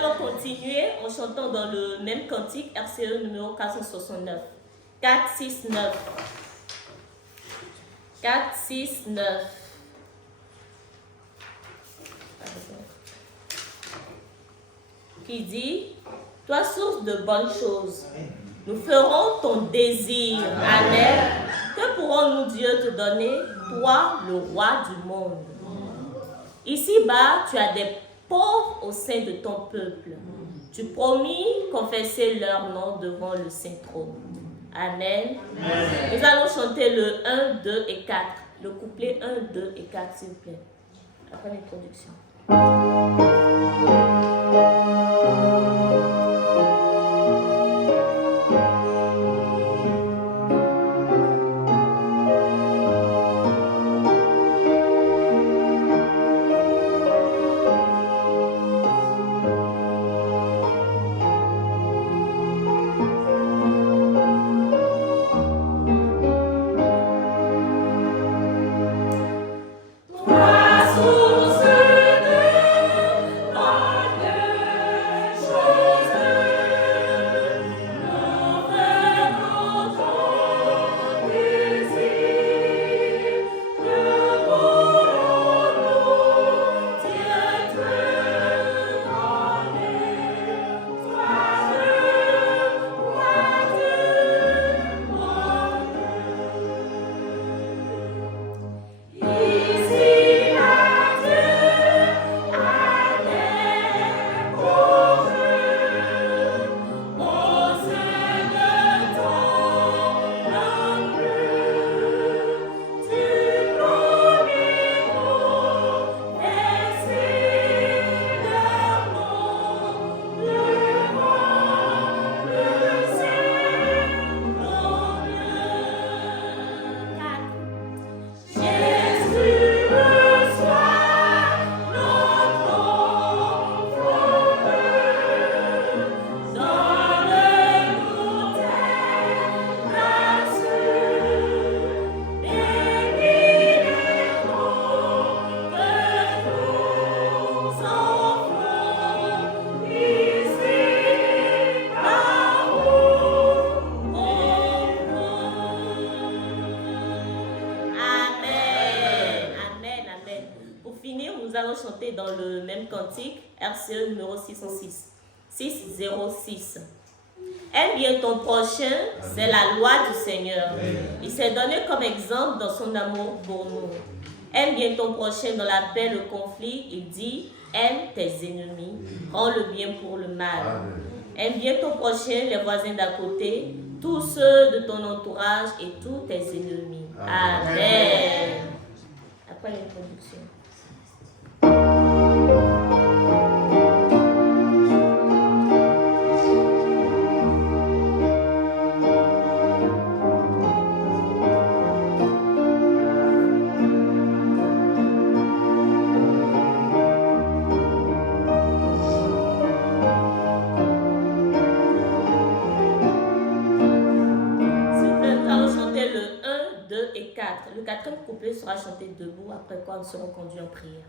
allons continuer en chantant dans le même cantique, RCE numéro 469. 4, 6, 9. 4, 6, 9. Qui dit, toi source de bonnes choses, nous ferons ton désir. Amen. Que pourrons-nous Dieu te donner, toi le roi du monde? Ici-bas, tu as des pauvres au sein de ton peuple. Tu promis confesser leur nom devant le saint trône. Amen. Amen. Nous allons chanter le 1, 2 et 4. Le couplet 1, 2 et 4, s'il vous plaît. Après l'introduction. Dans le même cantique, RCE numéro 606. 606. Aime bien ton prochain, c'est la loi du Seigneur. Il s'est donné comme exemple dans son amour pour nous. Aime bien ton prochain dans la paix, le conflit. Il dit, aime tes ennemis, rends le bien pour le mal. Aime bien ton prochain, les voisins d'à côté, tous ceux de ton entourage et tous tes ennemis. Amen. Après l'introduction. Le quatrième couplet sera chanté debout, après quoi nous serons conduits en prière.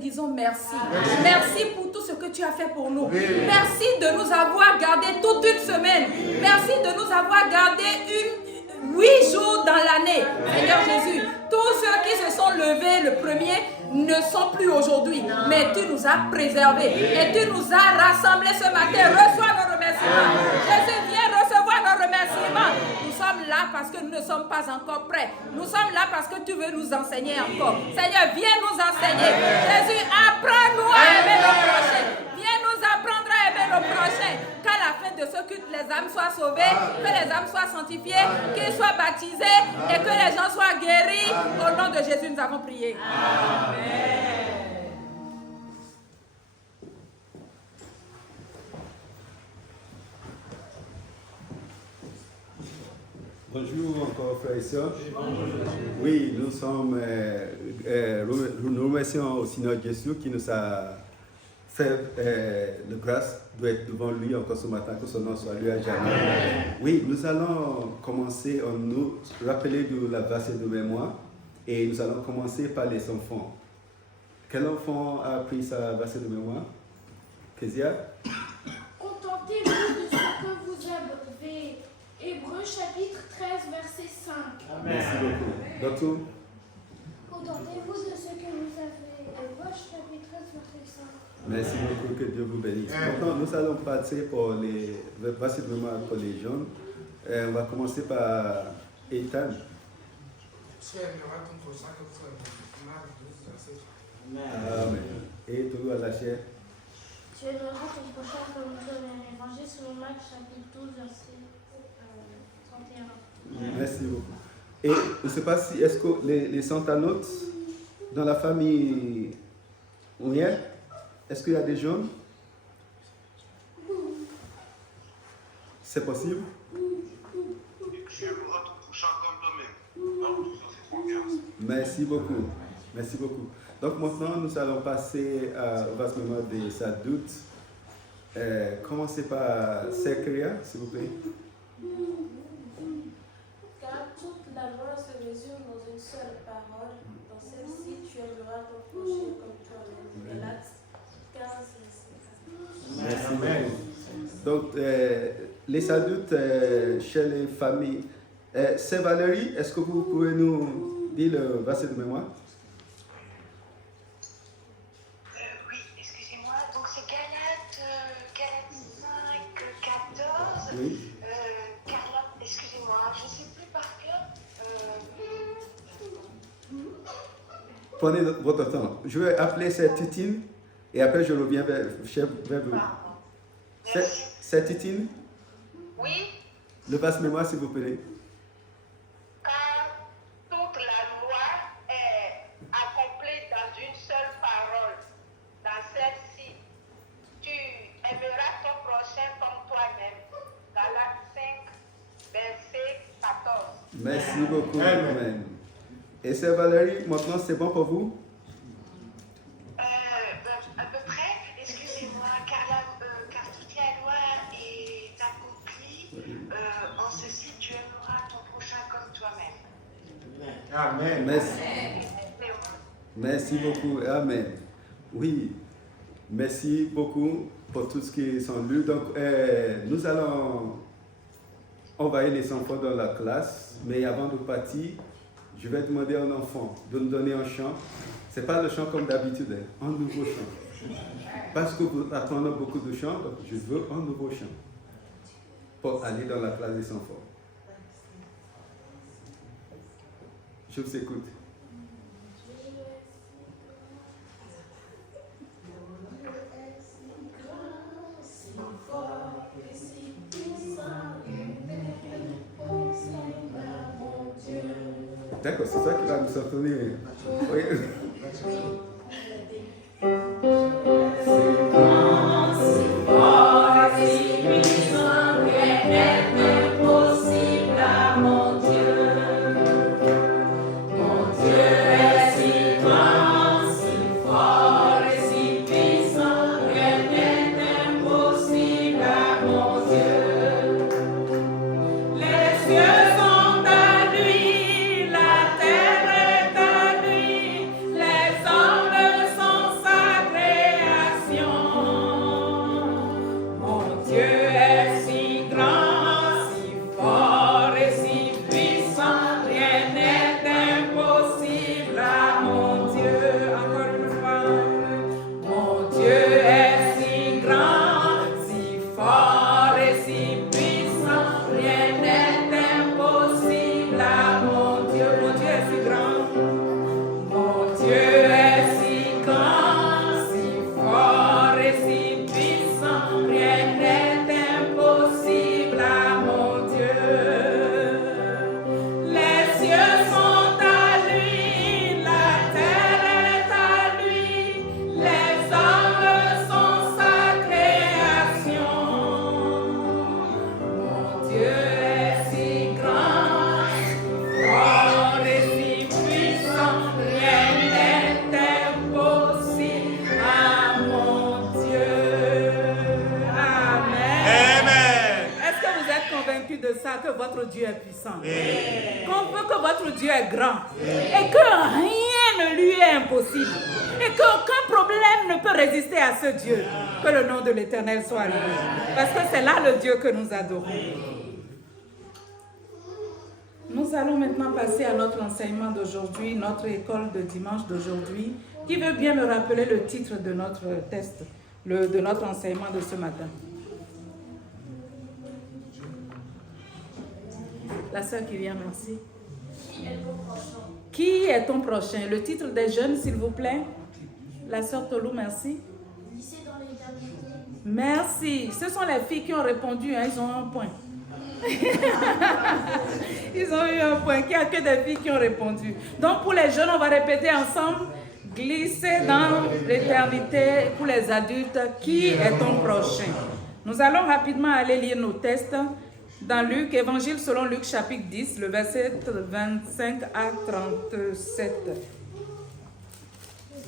disons merci. Merci pour tout ce que tu as fait pour nous. Merci de nous avoir gardés toute une semaine. Merci de nous avoir gardés 8 jours dans l'année. Seigneur Jésus, tous ceux qui se sont levés le premier ne sont plus aujourd'hui. Mais tu nous as préservés et tu nous as rassemblés ce matin. Reçois nos remerciements. Jésus, viens recevoir nos remerciements. Nous sommes là parce que nous ne sommes pas encore prêts. Nous sommes là parce que tu veux nous enseigner encore. Seigneur, viens nous enseigner. Jésus, apprends-nous à aimer nos prochains. Viens nous apprendre à aimer nos prochains. Qu'à la fin de ce culte, les âmes soient sauvées, que les âmes soient sanctifiées, qu'ils soient baptisés et que les gens soient guéris. Au nom de Jésus, nous avons prié. Amen. Bonjour encore frères et sœurs. Oui, nous remercions au Seigneur Jésus qui nous a fait la grâce d'être devant lui encore ce matin, que son nom soit lui à jamais. Oui, nous allons commencer à nous rappeler de la verset de mémoire et nous allons commencer par les enfants. Quel enfant a appris sa verset de mémoire? Kezia? Contentez-vous de ce que vous avez. Hébreux chapitre 13, verset 5. Amen. Merci beaucoup. Docteur? Contentez-vous de ce que vous avez. Hébreux chapitre 13, verset 5. Merci beaucoup, que Dieu vous bénisse. Maintenant, nous allons passer pour les versets de mémoire pour les jeunes. On va commencer par Ethan. Amen. Et toujours à la chair. Tu aimeras ton prochain comme toi-même. Évangile selon Marc chapitre 12, verset 31. Merci beaucoup. Et je ne sais pas si, est-ce que les santanotes dans la famille Ouniel, est-ce qu'il y a des jeunes? C'est possible? Merci beaucoup. Merci beaucoup. Donc maintenant, nous allons passer au versement des adultes. Commencez par Zechariah, s'il vous plaît. Car toute la loi se résume dans une seule parole. Dans celle-ci, tu aimeras ton prochain comme toi-même. Actes 15, Merci beaucoup. Donc, les adultes chez les familles. C'est Valérie, est-ce que vous pouvez nous dire le verset de mémoire? Oui, excusez-moi. Donc c'est Galates 5, 14. Oui. Carla, excusez-moi, je ne sais plus par cœur. Prenez votre temps. Je vais appeler cette Titine et après je reviens vers vous. Merci. C'est Titine? Oui. Le verset de mémoire, s'il vous plaît. Car toute la loi est accomplie dans une seule parole. Dans celle-ci, tu aimeras ton prochain comme toi-même. Galates 5, verset 14. Merci beaucoup. Amen. Et c'est Valérie, maintenant c'est bon pour vous? À peu près, excusez-moi, car toute la loi est accomplie. En ceci, tu aimeras ton prochain comme toi-même. Amen. Merci. Merci beaucoup. Amen. Oui. Merci beaucoup pour tout ce qui sont lus. Donc, nous allons envoyer les enfants dans la classe, mais avant de partir, je vais demander à un enfant de nous donner un chant. Ce n'est pas le chant comme d'habitude, un nouveau chant. Parce que vous attendez beaucoup de chants, donc je veux un nouveau chant pour aller dans la classe des enfants. Je vous écoute. D'accord, c'est ça qui va nous soutenir. Oui. Les hommes convaincus de ça, que votre Dieu est puissant. Qu'on veut que votre Dieu est grand. Et que rien ne lui est impossible. Et qu'aucun problème ne peut résister à ce Dieu. Que le nom de l'Éternel soit loué. Parce que c'est là le Dieu que nous adorons. Nous allons maintenant passer à notre enseignement d'aujourd'hui, notre école de dimanche d'aujourd'hui. Qui veut bien me rappeler le titre de notre test, de notre enseignement de ce matin? La sœur qui vient, merci. Qui est ton prochain? Le titre des jeunes, s'il vous plaît. La sœur Tolou, merci. Lycée dans l'éternité. Merci. Ce sont les filles qui ont répondu, hein, ils ont un point. Ils ont eu un point. Il n'y a que des filles qui ont répondu. Donc pour les jeunes, on va répéter ensemble. Glisser dans l'éternité. Pour les adultes, qui est ton prochain? Nous allons rapidement aller lire nos tests dans Luc, Évangile selon Luc chapitre 10, le verset 25 à 37.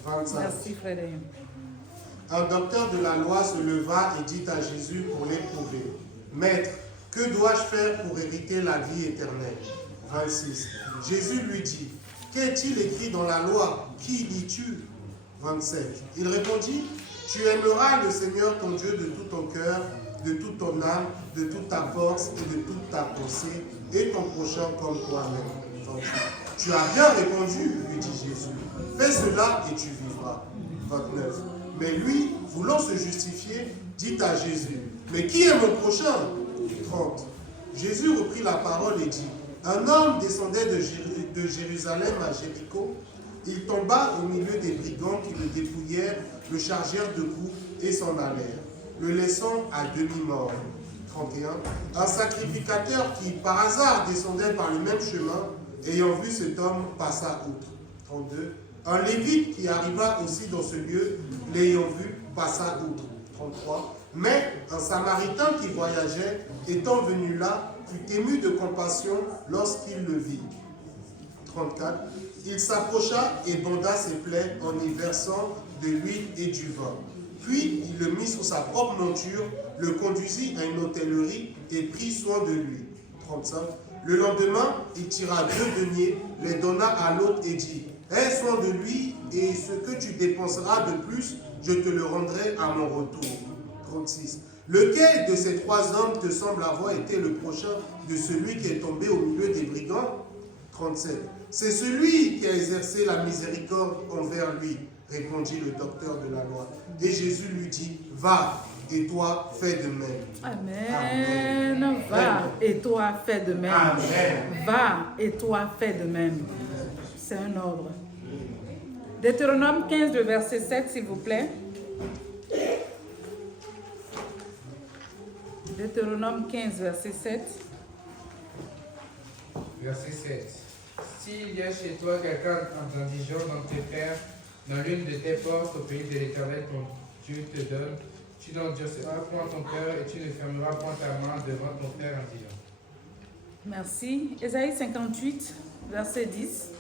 25. Merci Frédéric. Un docteur de la loi se leva et dit à Jésus pour l'éprouver: Maître, que dois-je faire pour hériter la vie éternelle? 26. Jésus lui dit: Qu'est-il écrit dans la loi? Qui lis-tu? 27. Il répondit: Tu aimeras le Seigneur ton Dieu de tout ton cœur, de toute ton âme, de toute ta force et de toute ta pensée, et ton prochain comme toi-même. 28. Tu as bien répondu, lui dit Jésus. Fais cela et tu vivras. 29. Mais lui, voulant se justifier, dit à Jésus: Mais qui est mon prochain? 30. Jésus reprit la parole et dit: Un homme descendait de Jérusalem à Jéricho. Il tomba au milieu des brigands qui le dépouillèrent, le chargèrent de coups et s'en allèrent, le laissant à demi-mort. 31. Un sacrificateur qui, par hasard, descendait par le même chemin, ayant vu cet homme, passa outre. 32. Un lévite qui arriva aussi dans ce lieu, l'ayant vu, passa outre. 33. Mais un samaritain qui voyageait, étant venu là, fut ému de compassion lorsqu'il le vit. 34. Il s'approcha et banda ses plaies en y versant de l'huile et du vin. Puis il le mit sur sa propre monture, le conduisit à une hôtellerie et prit soin de lui. 35. Le lendemain, il tira 2 deniers, les donna à l'autre et dit: Aie soin de lui, et ce que tu dépenseras de plus, je te le rendrai à mon retour. 36. Lequel de ces 3 hommes te semble avoir été le prochain de celui qui est tombé au milieu des brigands? 37. C'est celui qui a exercé la miséricorde envers lui, répondit le docteur de la loi. Et Jésus lui dit: Va, et toi, fais de même. Amen. Amen. Va, et toi, fais de même. Amen. Va, et toi, fais de même. C'est un ordre. Deutéronome 15, le verset 7, s'il vous plaît. Deutéronome 15, verset 7. Verset 7. S'il y a chez toi quelqu'un d'indigent dans tes frères, dans l'une de tes portes au pays de l'Éternel ton Dieu te donne, tu n'endurciras point ton cœur et tu ne fermeras point ta main devant ton frère indigent. Merci. Ésaïe 58, verset 10.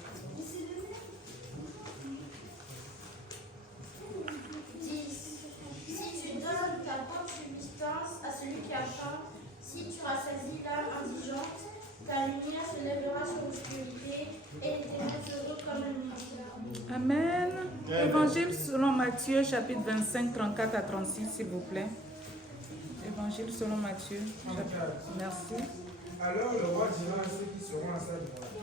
Si tu donnes ta bonne subsistance à celui qui a faim, si tu rassasies l'âme indigente, ta lumière se lèvera sur l'obscurité et l'Éternel se heureux comme un ministère. Amen. Évangile selon Matthieu, chapitre 25, 34 à 36, s'il vous plaît. Évangile selon Matthieu. Merci. Alors le roi dira à ceux qui seront à sa droite: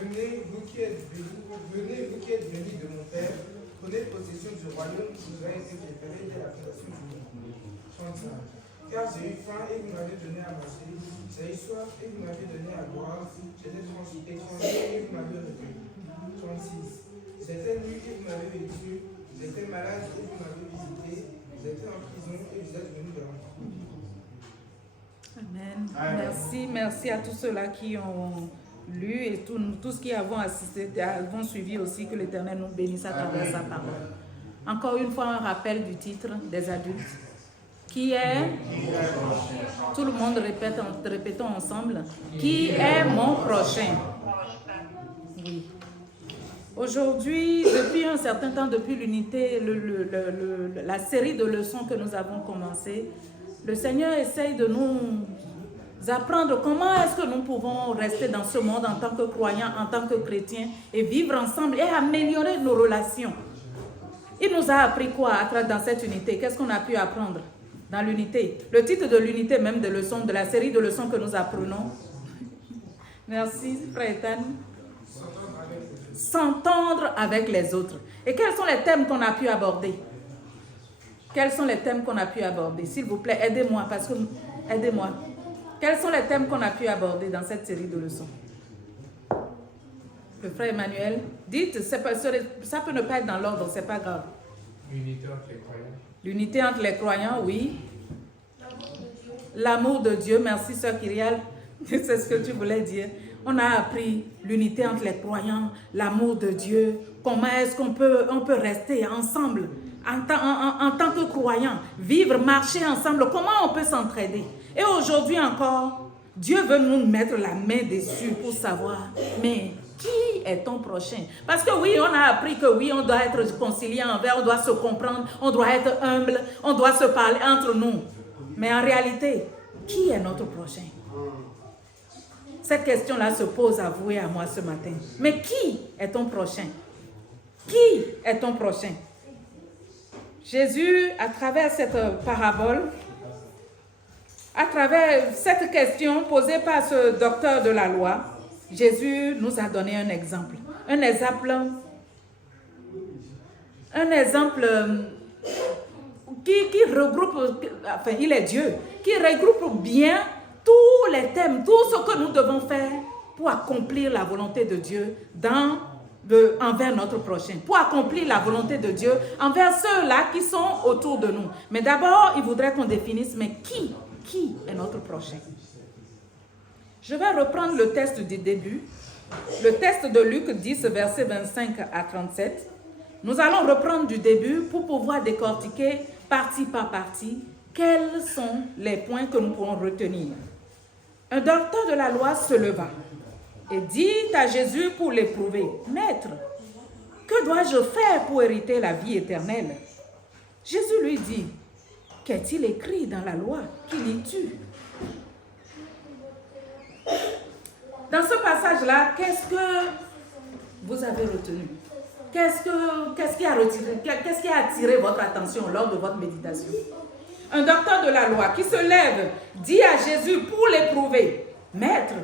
Venez, vous qui êtes bénis de mon Père, prenez possession du royaume qui vous a été préparé dès la fondation du monde. 35. Car j'ai eu faim et vous m'avez donné à manger, j'ai eu soif et vous m'avez donné à boire, j'étais étranger et vous m'avez recueilli. 36. J'étais nu et vous m'avez vêtu, j'étais malade et vous m'avez visité, j'étais en prison et vous êtes venus vers moi. Amen. Merci à tous ceux-là qui ont lu et tous qui avons assisté, avons suivi aussi. Que l'Éternel nous bénisse à travers sa parole. Encore une fois, un rappel du titre des adultes. Qui est? Tout le monde répétons ensemble. Qui est mon prochain? Oui. Aujourd'hui, depuis un certain temps, depuis l'unité, la série de leçons que nous avons commencé, le Seigneur essaye de nous apprendre comment est-ce que nous pouvons rester dans ce monde en tant que croyants, en tant que chrétiens et vivre ensemble et améliorer nos relations. Il nous a appris quoi dans cette unité? Qu'est-ce qu'on a pu apprendre dans l'unité? Le titre de l'unité même de leçons, de la série de leçons que nous apprenons. Merci, frère Ethan. S'entendre avec les autres. Et quels sont les thèmes qu'on a pu aborder? Quels sont les thèmes qu'on a pu aborder? S'il vous plaît, aidez-moi, aidez-moi. Quels sont les thèmes qu'on a pu aborder dans cette série de leçons? Le frère Emmanuel, dites, ça peut ne pas être dans l'ordre, c'est pas grave. L'unité entre les croyants. L'unité entre les croyants, oui. L'amour de Dieu, merci sœur Kyrial, c'est ce que tu voulais dire. On a appris l'unité entre les croyants, l'amour de Dieu, comment est-ce qu'on peut rester ensemble en tant que croyants, vivre, marcher ensemble, comment on peut s'entraider. Et aujourd'hui encore, Dieu veut nous mettre la main dessus pour savoir, mais qui est ton prochain? Parce que oui, on a appris que oui, on doit être conciliant envers, on doit se comprendre, on doit être humble, on doit se parler entre nous. Mais en réalité, qui est notre prochain? Cette question-là se pose à vous et à moi ce matin. Mais qui est ton prochain? Qui est ton prochain? Jésus, à travers cette parabole, à travers cette question posée par ce docteur de la loi, Jésus nous a donné un exemple. Un exemple qui regroupe, enfin il est Dieu, qui regroupe bien tous les thèmes, tout ce que nous devons faire pour accomplir la volonté de Dieu envers notre prochain, pour accomplir la volonté de Dieu envers ceux-là qui sont autour de nous. Mais d'abord, il voudrait qu'on définisse, mais qui est notre prochain? Je vais reprendre le texte du début, le texte de Luc 10, versets 25 à 37. Nous allons reprendre du début pour pouvoir décortiquer partie par partie quels sont les points que nous pourrons retenir. Un docteur de la loi se leva et dit à Jésus pour l'éprouver, « Maître, que dois-je faire pour hériter la vie éternelle ?» Jésus lui dit, « Qu'est-il écrit dans la loi? Qui lis-tu » Dans ce passage-là, qu'est-ce que vous avez retenu? Qu'est-ce qui a attiré votre attention lors de votre méditation? Un docteur de la loi qui se lève dit à Jésus pour l'éprouver, « Maître,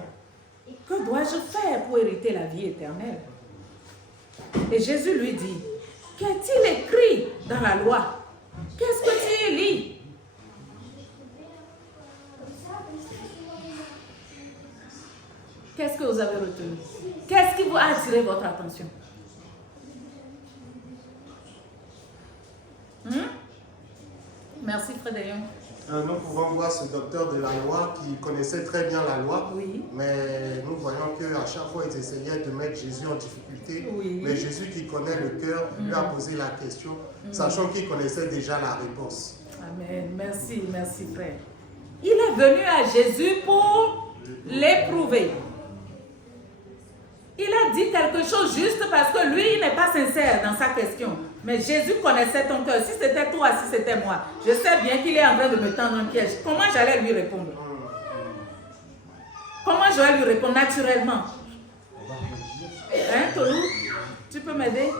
que dois-je faire pour hériter la vie éternelle ?» Et Jésus lui dit, « Qu'est-il écrit dans la loi? Qu'est-ce que tu y lis? » Qu'est-ce que vous avez retenu? Qu'est-ce qui vous a attiré votre attention? Merci Frédéric. Nous pouvons voir ce docteur de la loi qui connaissait très bien la loi, oui. Mais nous voyons qu'à chaque fois, il essayait de mettre Jésus en difficulté. Oui. Mais Jésus qui connaît le cœur lui a posé la question, sachant qu'il connaissait déjà la réponse. Amen. Merci frère. Il est venu à Jésus pour l'éprouver. Il a dit quelque chose juste parce que lui, il n'est pas sincère dans sa question. Mais Jésus connaissait ton cœur. Si c'était toi, si c'était moi, je sais bien qu'il est en train de me tendre un piège. Comment j'allais lui répondre? Comment je vais lui répondre naturellement? Hein, Tolou? Tu peux m'aider?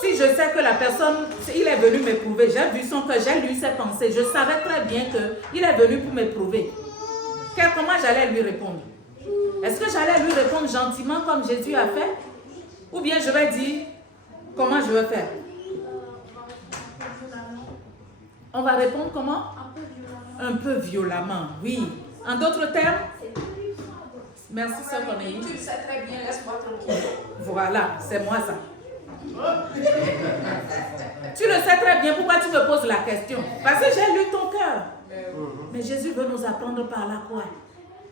Si je sais que la personne, il est venu m'éprouver, j'ai vu son cœur, j'ai lu ses pensées, je savais très bien qu'il est venu pour m'éprouver. Comment j'allais lui répondre? Est-ce que j'allais lui répondre gentiment comme Jésus a fait? Ou bien je vais dire, comment je vais faire? On va répondre comment? Un peu violemment, oui. En d'autres termes? Merci, Sœur Corneille. Tu le sais très bien, laisse-moi tranquille. Voilà, c'est moi ça. Tu le sais très bien, pourquoi tu me poses la question? Parce que j'ai lu ton cœur. Mais Jésus veut nous apprendre par là quoi?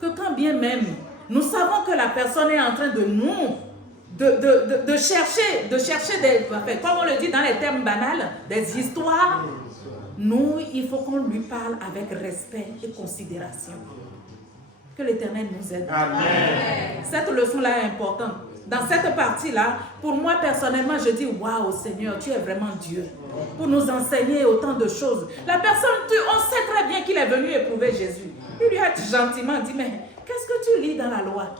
Que quand bien même, nous savons que la personne est en train de nous, de chercher des, comme on le dit dans les termes banals, des histoires. Nous, il faut qu'on lui parle avec respect et considération. Que l'Éternel nous aide. Amen. Cette leçon-là est importante. dans cette partie-là, pour moi personnellement, je dis, waouh Seigneur, tu es vraiment Dieu. Pour nous enseigner autant de choses. La personne, on sait très bien qu'il est venu éprouver Jésus. Il lui a gentiment dit, mais qu'est-ce que tu lis dans la loi?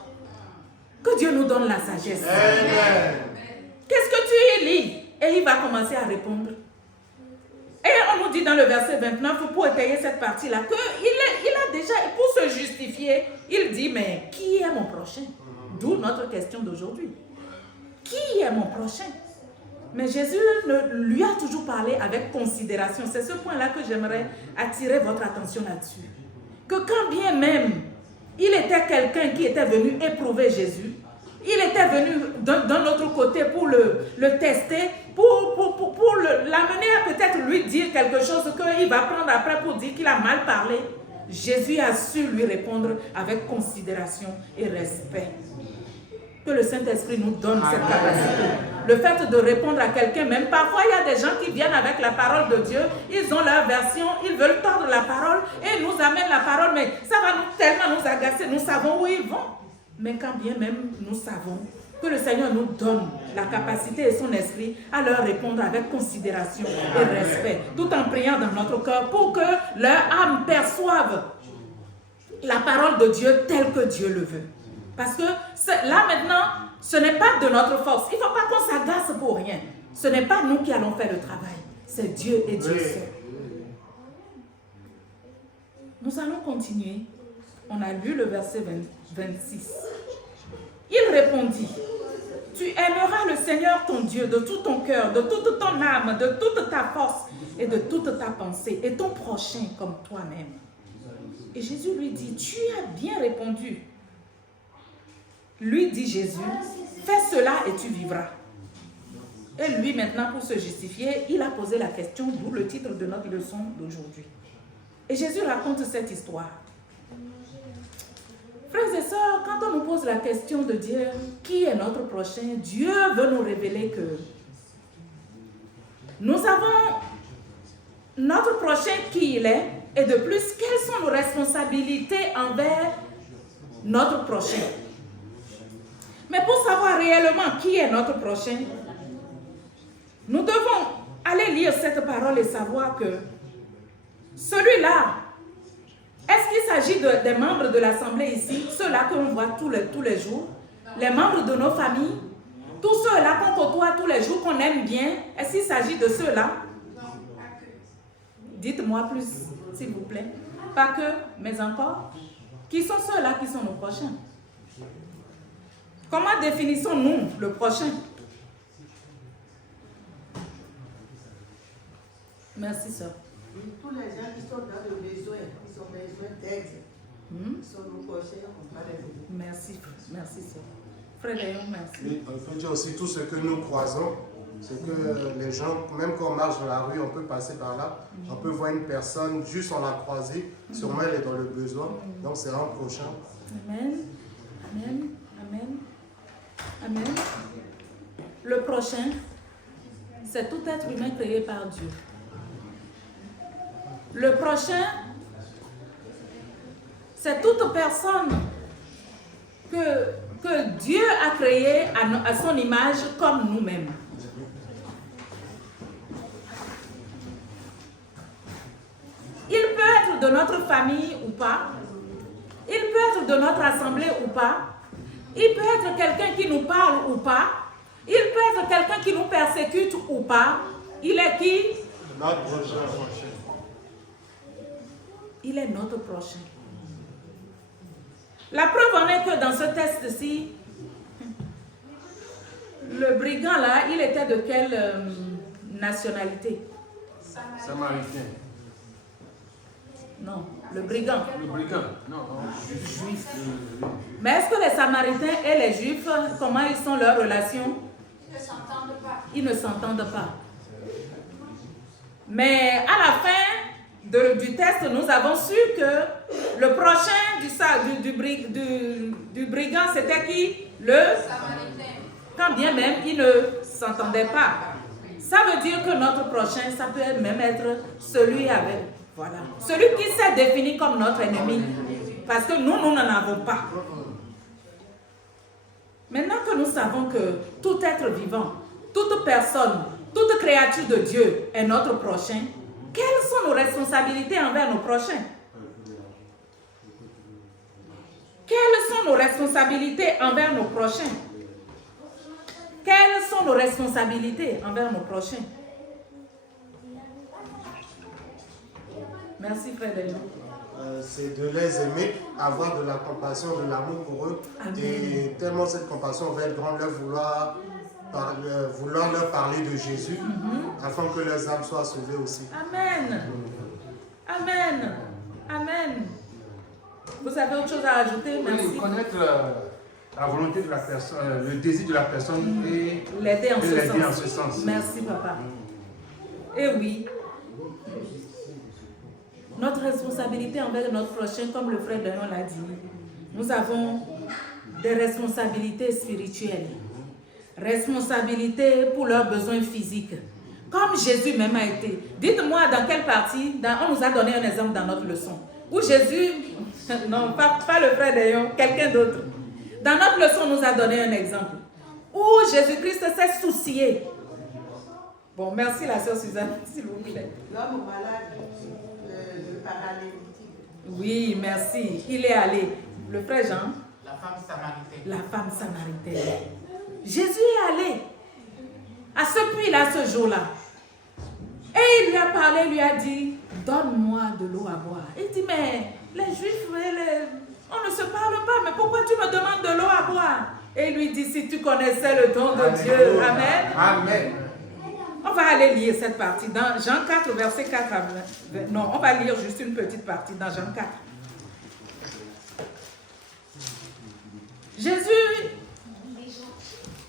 Que Dieu nous donne la sagesse. Amen. Qu'est-ce que tu y lis? Et il va commencer à répondre. Et on nous dit dans le verset 29, pour étayer cette partie-là, qu'il a déjà, pour se justifier, il dit, mais qui est mon prochain? D'où notre question d'aujourd'hui. Qui est mon prochain? Mais Jésus lui a toujours parlé avec considération. C'est ce point-là que j'aimerais attirer votre attention là-dessus. Que quand bien même il était quelqu'un qui était venu éprouver Jésus, il était venu d'un autre côté pour le tester, pour l'amener à peut-être lui dire quelque chose qu'il va prendre après pour dire qu'il a mal parlé. Jésus a su lui répondre avec considération et respect. Que le Saint-Esprit nous donne cette capacité. Le fait de répondre à quelqu'un, même parfois il y a des gens qui viennent avec la parole de Dieu, ils ont leur version, ils veulent tordre la parole et nous amènent la parole, mais ça va tellement nous agacer, nous savons où ils vont. Mais quand bien même nous savons que le Seigneur nous donne la capacité et son esprit à leur répondre avec considération et respect, tout en priant dans notre cœur pour que leur âme perçoive la parole de Dieu telle que Dieu le veut. Parce que là maintenant, ce n'est pas de notre force. Il ne faut pas qu'on s'agace pour rien. Ce n'est pas nous qui allons faire le travail. C'est Dieu et Dieu seul. Nous allons continuer. On a lu le verset 26. Il répondit, tu aimeras le Seigneur ton Dieu de tout ton cœur, de toute ton âme, de toute ta force et de toute ta pensée, et ton prochain comme toi-même. Et Jésus lui dit, tu as bien répondu. Lui dit Jésus, fais cela et tu vivras. Et lui maintenant, pour se justifier, il a posé la question, d'où le titre de notre leçon d'aujourd'hui. Et Jésus raconte cette histoire. Frères et sœurs, quand on nous pose la question de dire qui est notre prochain, Dieu veut nous révéler que nous avons notre prochain qui il est, et de plus, quelles sont nos responsabilités envers notre prochain. Mais pour savoir réellement qui est notre prochain, nous devons aller lire cette parole et savoir que celui-là, est-ce qu'il s'agit des membres de l'Assemblée ici, ceux-là qu'on voit tous les jours, les membres de nos familles, tous ceux-là qu'on côtoie tous les jours, qu'on aime bien, est-ce qu'il s'agit de ceux-là? Dites-moi plus, s'il vous plaît. Pas que, mais encore. Qui sont ceux-là qui sont nos prochains? Comment définissons-nous le prochain? Merci, sœur. Tous les gens qui sont dans le besoin, qui ont besoin d'aide, sont nos prochains, on va les aider. Merci, merci, sœur. Frère Léon, merci. Oui, on peut dire aussi tout ce que nous croisons, c'est que les gens, même quand on marche dans la rue, on peut passer par là, on peut voir une personne, juste on l'a croisée, sûrement elle est dans le besoin, donc c'est un prochain. Amen, amen, amen, amen. Le prochain, c'est tout être humain créé par Dieu. Le prochain, c'est toute personne que Dieu a créée à son image comme nous-mêmes. Il peut être de notre famille ou pas. Il peut être de notre assemblée ou pas. Il peut être quelqu'un qui nous parle ou pas. Il peut être quelqu'un qui nous persécute ou pas. Il est qui? Notre prochain. Il est notre prochain. La preuve en est que dans ce test-ci, le brigand là, il était de quelle nationalité? Samaritain. Non, le brigand. Le brigand, non. Juif. Mais est-ce que les Samaritains et les Juifs, comment ils sont leurs relations? Ils ne s'entendent pas. Ils ne s'entendent pas. Mais à la fin du test, nous avons su que le prochain du brigand, c'était qui? Le Samaritain. Quand bien même ils ne s'entendaient pas. Ça veut dire que notre prochain, ça peut même être celui avec, voilà, celui qui s'est défini comme notre ennemi. Parce que nous n'en avons pas. Maintenant que nous savons que tout être vivant, toute personne, toute créature de Dieu est notre prochain, quelles sont nos responsabilités envers nos prochains? Quelles sont nos responsabilités envers nos prochains? Quelles sont nos responsabilités envers nos prochains? Merci, frère Daniel. C'est de les aimer, avoir de la compassion, de l'amour pour eux. Amen. Et tellement cette compassion va être grande, vouloir leur parler de Jésus, afin que leurs âmes soient sauvées aussi. Amen. Amen. Amen. Vous avez autre chose à ajouter? Merci. Oui, connaître la volonté de la personne, le désir de la personne et l'aider en, en ce sens. Merci, papa. Et oui, notre responsabilité envers notre prochain, comme le frère Benoît l'a dit, nous avons des responsabilités spirituelles, responsabilités pour leurs besoins physiques, comme Jésus même a été. Dites-moi dans quelle partie, on nous a donné un exemple dans notre leçon, où Jésus, non, pas le frère Dayon, quelqu'un d'autre. Dans notre leçon, on nous a donné un exemple, où Jésus-Christ s'est soucié. Bon, merci la sœur Suzanne, s'il vous plaît. L'homme malade, le paralytique. Oui, merci. Il est allé. Le frère Jean. La femme samaritaine. La femme samaritaine. Jésus est allé à ce puits-là ce jour-là. Et il lui a parlé, il lui a dit, donne-moi de l'eau à boire. Il dit, mais les Juifs, on ne se parle pas, mais pourquoi tu me demandes de l'eau à boire? Et il lui dit, si tu connaissais le don de Dieu. Amen. Amen. On va aller lire cette partie dans Jean 4, verset 4 à 20. Non, on va lire juste une petite partie dans Jean 4. Jésus,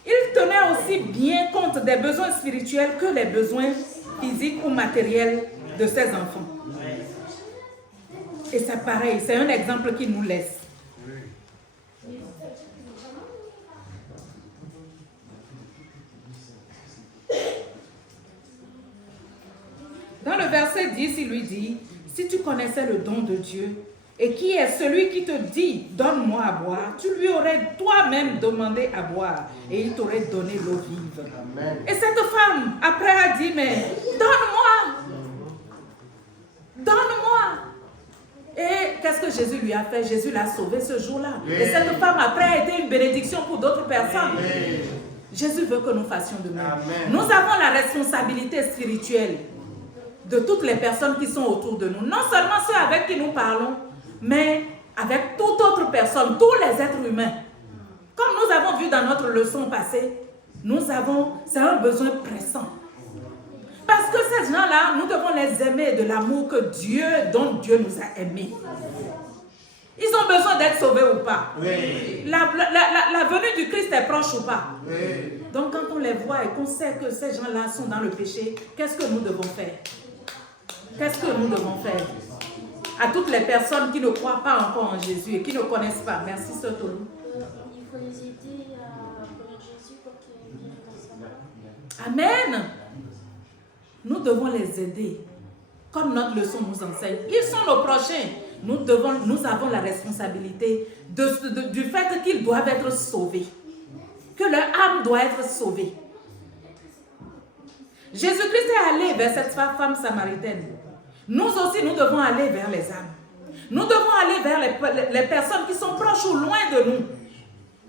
il tenait aussi bien compte des besoins spirituels que les besoins physiques ou matériels de ses enfants. Et c'est pareil, c'est un exemple qu'il nous laisse. Dans le verset 10, il lui dit, si tu connaissais le don de Dieu, et qui est celui qui te dit, donne-moi à boire, tu lui aurais toi-même demandé à boire, et il t'aurait donné l'eau vive. Amen. Et cette femme, après, a dit, mais donne-moi, donne-moi. Et qu'est-ce que Jésus lui a fait? Jésus l'a sauvée ce jour-là. Et cette femme, après, a été une bénédiction pour d'autres personnes. Jésus veut que nous fassions de même. Nous avons la responsabilité spirituelle de toutes les personnes qui sont autour de nous. Non seulement ceux avec qui nous parlons, mais avec toute autre personne, tous les êtres humains. Comme nous avons vu dans notre leçon passée, c'est un besoin pressant. Parce que ces gens-là, nous devons les aimer de l'amour dont Dieu nous a aimés. Ils ont besoin d'être sauvés ou pas. Oui. La venue du Christ est proche ou pas. Oui. Donc quand on les voit et qu'on sait que ces gens-là sont dans le péché, qu'est-ce que nous devons faire? Qu'est-ce que nous devons faire? À toutes les personnes qui ne croient pas encore en Jésus et qui ne connaissent pas. Merci, Sœur Tolou. Il faut les aider à connaître Jésus pour qu'ils viennent dans sa vie. Amen. Nous devons les aider. Comme notre leçon nous enseigne. Ils sont nos prochains. Nous avons la responsabilité du fait qu'ils doivent être sauvés. Que leur âme doit être sauvée. Jésus-Christ est allé vers cette femme samaritaine. Nous aussi, nous devons aller vers les âmes. Nous devons aller vers les personnes qui sont proches ou loin de nous.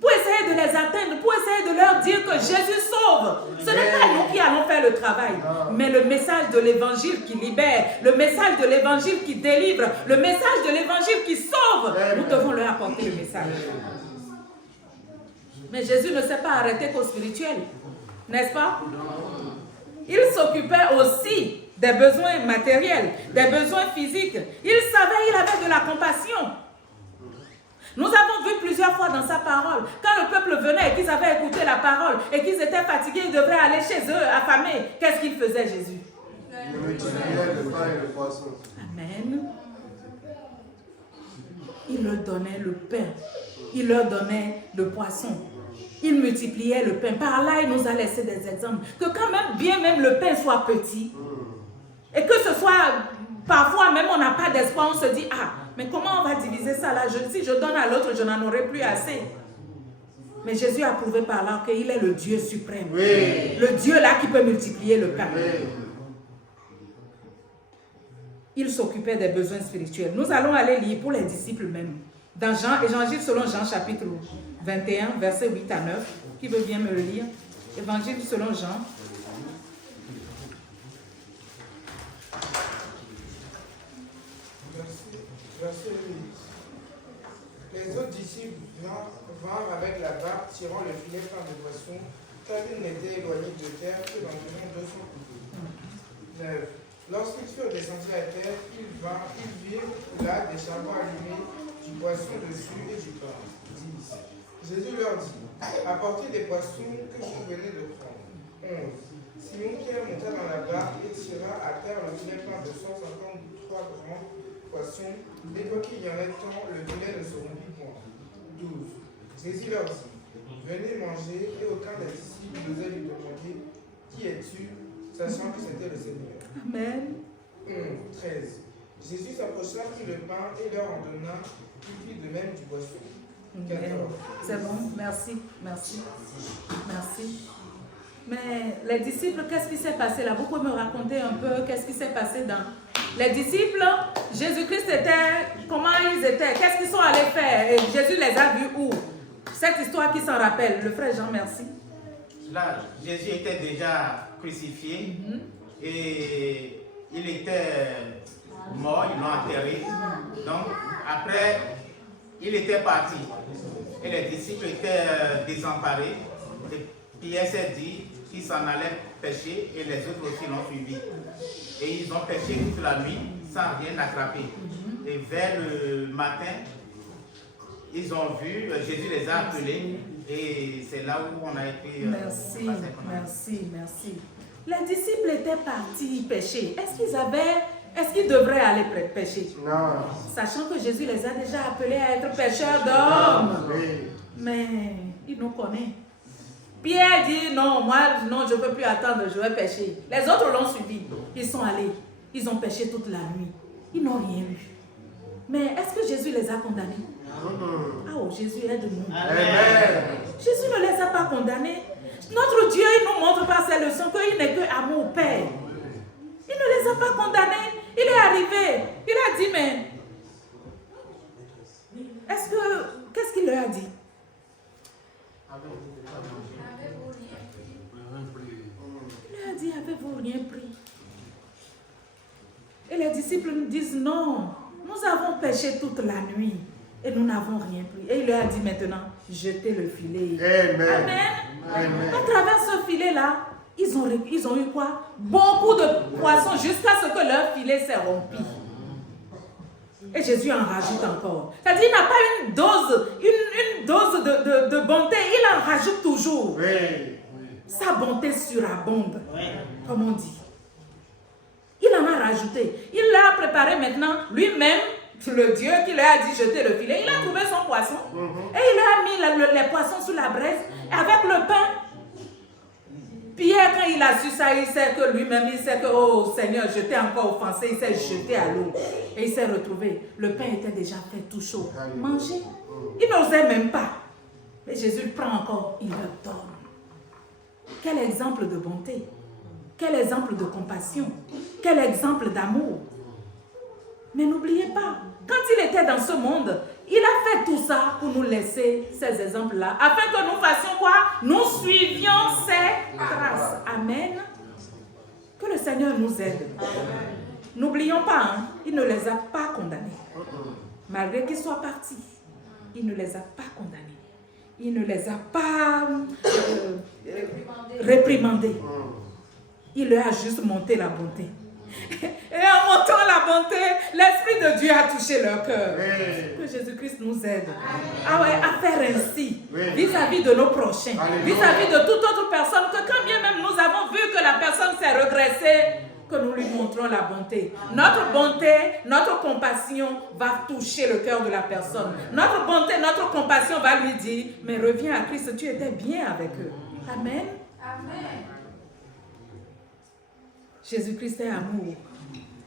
Pour essayer de les atteindre, pour essayer de leur dire que Jésus sauve. Ce n'est pas nous qui allons faire le travail, mais le message de l'évangile qui libère, le message de l'évangile qui délivre, le message de l'évangile qui sauve. Nous devons leur apporter le message. Mais Jésus ne s'est pas arrêté qu'au spirituel, n'est-ce pas? Il s'occupait aussi des besoins matériels, des besoins physiques. Il savait, il avait de la compassion. Nous avons vu plusieurs fois dans sa parole, quand le peuple venait et qu'ils avaient écouté la parole et qu'ils étaient fatigués, ils devraient aller chez eux affamés. Qu'est-ce qu'il faisait, Jésus? Il multipliait le pain et le poisson. Amen. Il leur donnait le pain. Il leur donnait le poisson. Il multipliait le pain. Par là, il nous a laissé des exemples. Que quand même, bien même le pain soit petit, et que ce soit, parfois même on n'a pas d'espoir, on se dit, ah, mais comment on va diviser ça là? Si je donne à l'autre, je n'en aurai plus assez. Mais Jésus a prouvé par là qu'il est le Dieu suprême. Le Dieu là qui peut multiplier le pain. Il s'occupait des besoins spirituels. Nous allons aller lire pour les disciples même. Dans Jean, Évangile selon Jean chapitre 21, versets 8 à 9. Qui veut bien me le lire? Évangile selon Jean. Verset 8. Les autres disciples vinrent avec la barque, tirant le filet plein de poissons, car ils n'étaient éloignés de terre que d'environ 200 couteaux. 9. Lorsqu'ils furent descendus à terre, ils virent là des charbons allumés, du poisson dessus et du pain. 10. Jésus leur dit, apportez des poissons que vous venez de prendre. 11. Simon-Pierre monta dans la barque et tira à terre le filet plein de 153 grands poissons. Dès qu'il y en ait tant, le filet ne se rompit point. 12. Jésus leur dit, venez manger, et aucun des disciples n'osait lui demander, qui es-tu, sachant que c'était le Seigneur. Amen. 13. Jésus s'approcha, prit le pain et leur en donna, il fit de même du poisson. 14. C'est bon, merci. Mais les disciples, qu'est-ce qui s'est passé là? Vous pouvez me raconter un peu qu'est-ce qui s'est passé dans... Les disciples, Jésus-Christ était... Comment ils étaient? Qu'est-ce qu'ils sont allés faire? Et Jésus les a vus où? Cette histoire qui s'en rappelle. Le frère Jean, merci. Là, Jésus était déjà crucifié et il était mort, ils l'ont enterré. Donc, après, il était parti. Et les disciples étaient désemparés. Et Pierre s'est dit qu'ils s'en allaient pêcher et les autres aussi l'ont suivi. Et ils ont pêché toute la nuit sans rien attraper. Et vers le matin, ils ont vu, Jésus les a appelés et c'est là où on a été... Merci. Les disciples étaient partis pêcher. Est-ce qu'ils devraient aller pêcher? Non. Sachant que Jésus les a déjà appelés à être pêcheurs d'hommes. Mais il nous connaît. Pierre dit non, je ne peux plus attendre, je vais pêcher. Les autres l'ont suivi. Ils sont allés. Ils ont pêché toute la nuit. Ils n'ont rien eu. Mais est-ce que Jésus les a condamnés? Oh, Jésus aide-nous. Jésus ne les a pas condamnés. Notre Dieu, il nous montre par ses leçons qu'il n'est que amour Père. Il ne les a pas condamnés. Il est arrivé. Il a dit, mais qu'est-ce qu'il leur a dit? Il leur a dit, avez-vous rien pris? Et les disciples nous disent, non, nous avons pêché toute la nuit et nous n'avons rien pris. Et il leur a dit maintenant, jetez le filet. Amen. À travers ce filet-là, ils ont eu quoi? Beaucoup de poissons jusqu'à ce que leur filet s'est rompu. Et Jésus en rajoute encore. C'est-à-dire qu'il n'a pas une dose de bonté, il en rajoute toujours. Sa bonté surabonde, comme on dit. Il en a rajouté. Il l'a préparé maintenant lui-même, le Dieu qui lui a dit jeter le filet. Il a trouvé son poisson et il a mis les poissons sous la braise avec le pain. Pierre, quand il a su ça, il sait que lui-même, il sait que, oh Seigneur, je t'ai encore offensé, il s'est jeté à l'eau. Et il s'est retrouvé. Le pain était déjà fait tout chaud. Manger. Il n'osait même pas. Mais Jésus prend encore, il le donne. Quel exemple de bonté. Quel exemple de compassion. Quel exemple d'amour. Mais n'oubliez pas, quand il était dans ce monde, il a fait tout ça pour nous laisser ces exemples-là, afin que nous fassions quoi? Nous suivions ses traces. Amen. Que le Seigneur nous aide. N'oublions pas, il ne les a pas condamnés. Malgré qu'ils soient partis, il ne les a pas condamnés. Il ne les a pas réprimandés. Il leur a juste monté la bonté. Et en montant la bonté, l'Esprit de Dieu a touché leur cœur. Que Jésus-Christ nous aide à faire ainsi vis-à-vis de nos prochains, vis-à-vis de toute autre personne, que quand bien même nous avons vu que la personne s'est regressée, que nous lui montrons la bonté. Notre bonté, notre compassion va toucher le cœur de la personne. Notre bonté, notre compassion va lui dire, mais reviens à Christ, tu étais bien avec eux. Amen. Jésus-Christ est amour.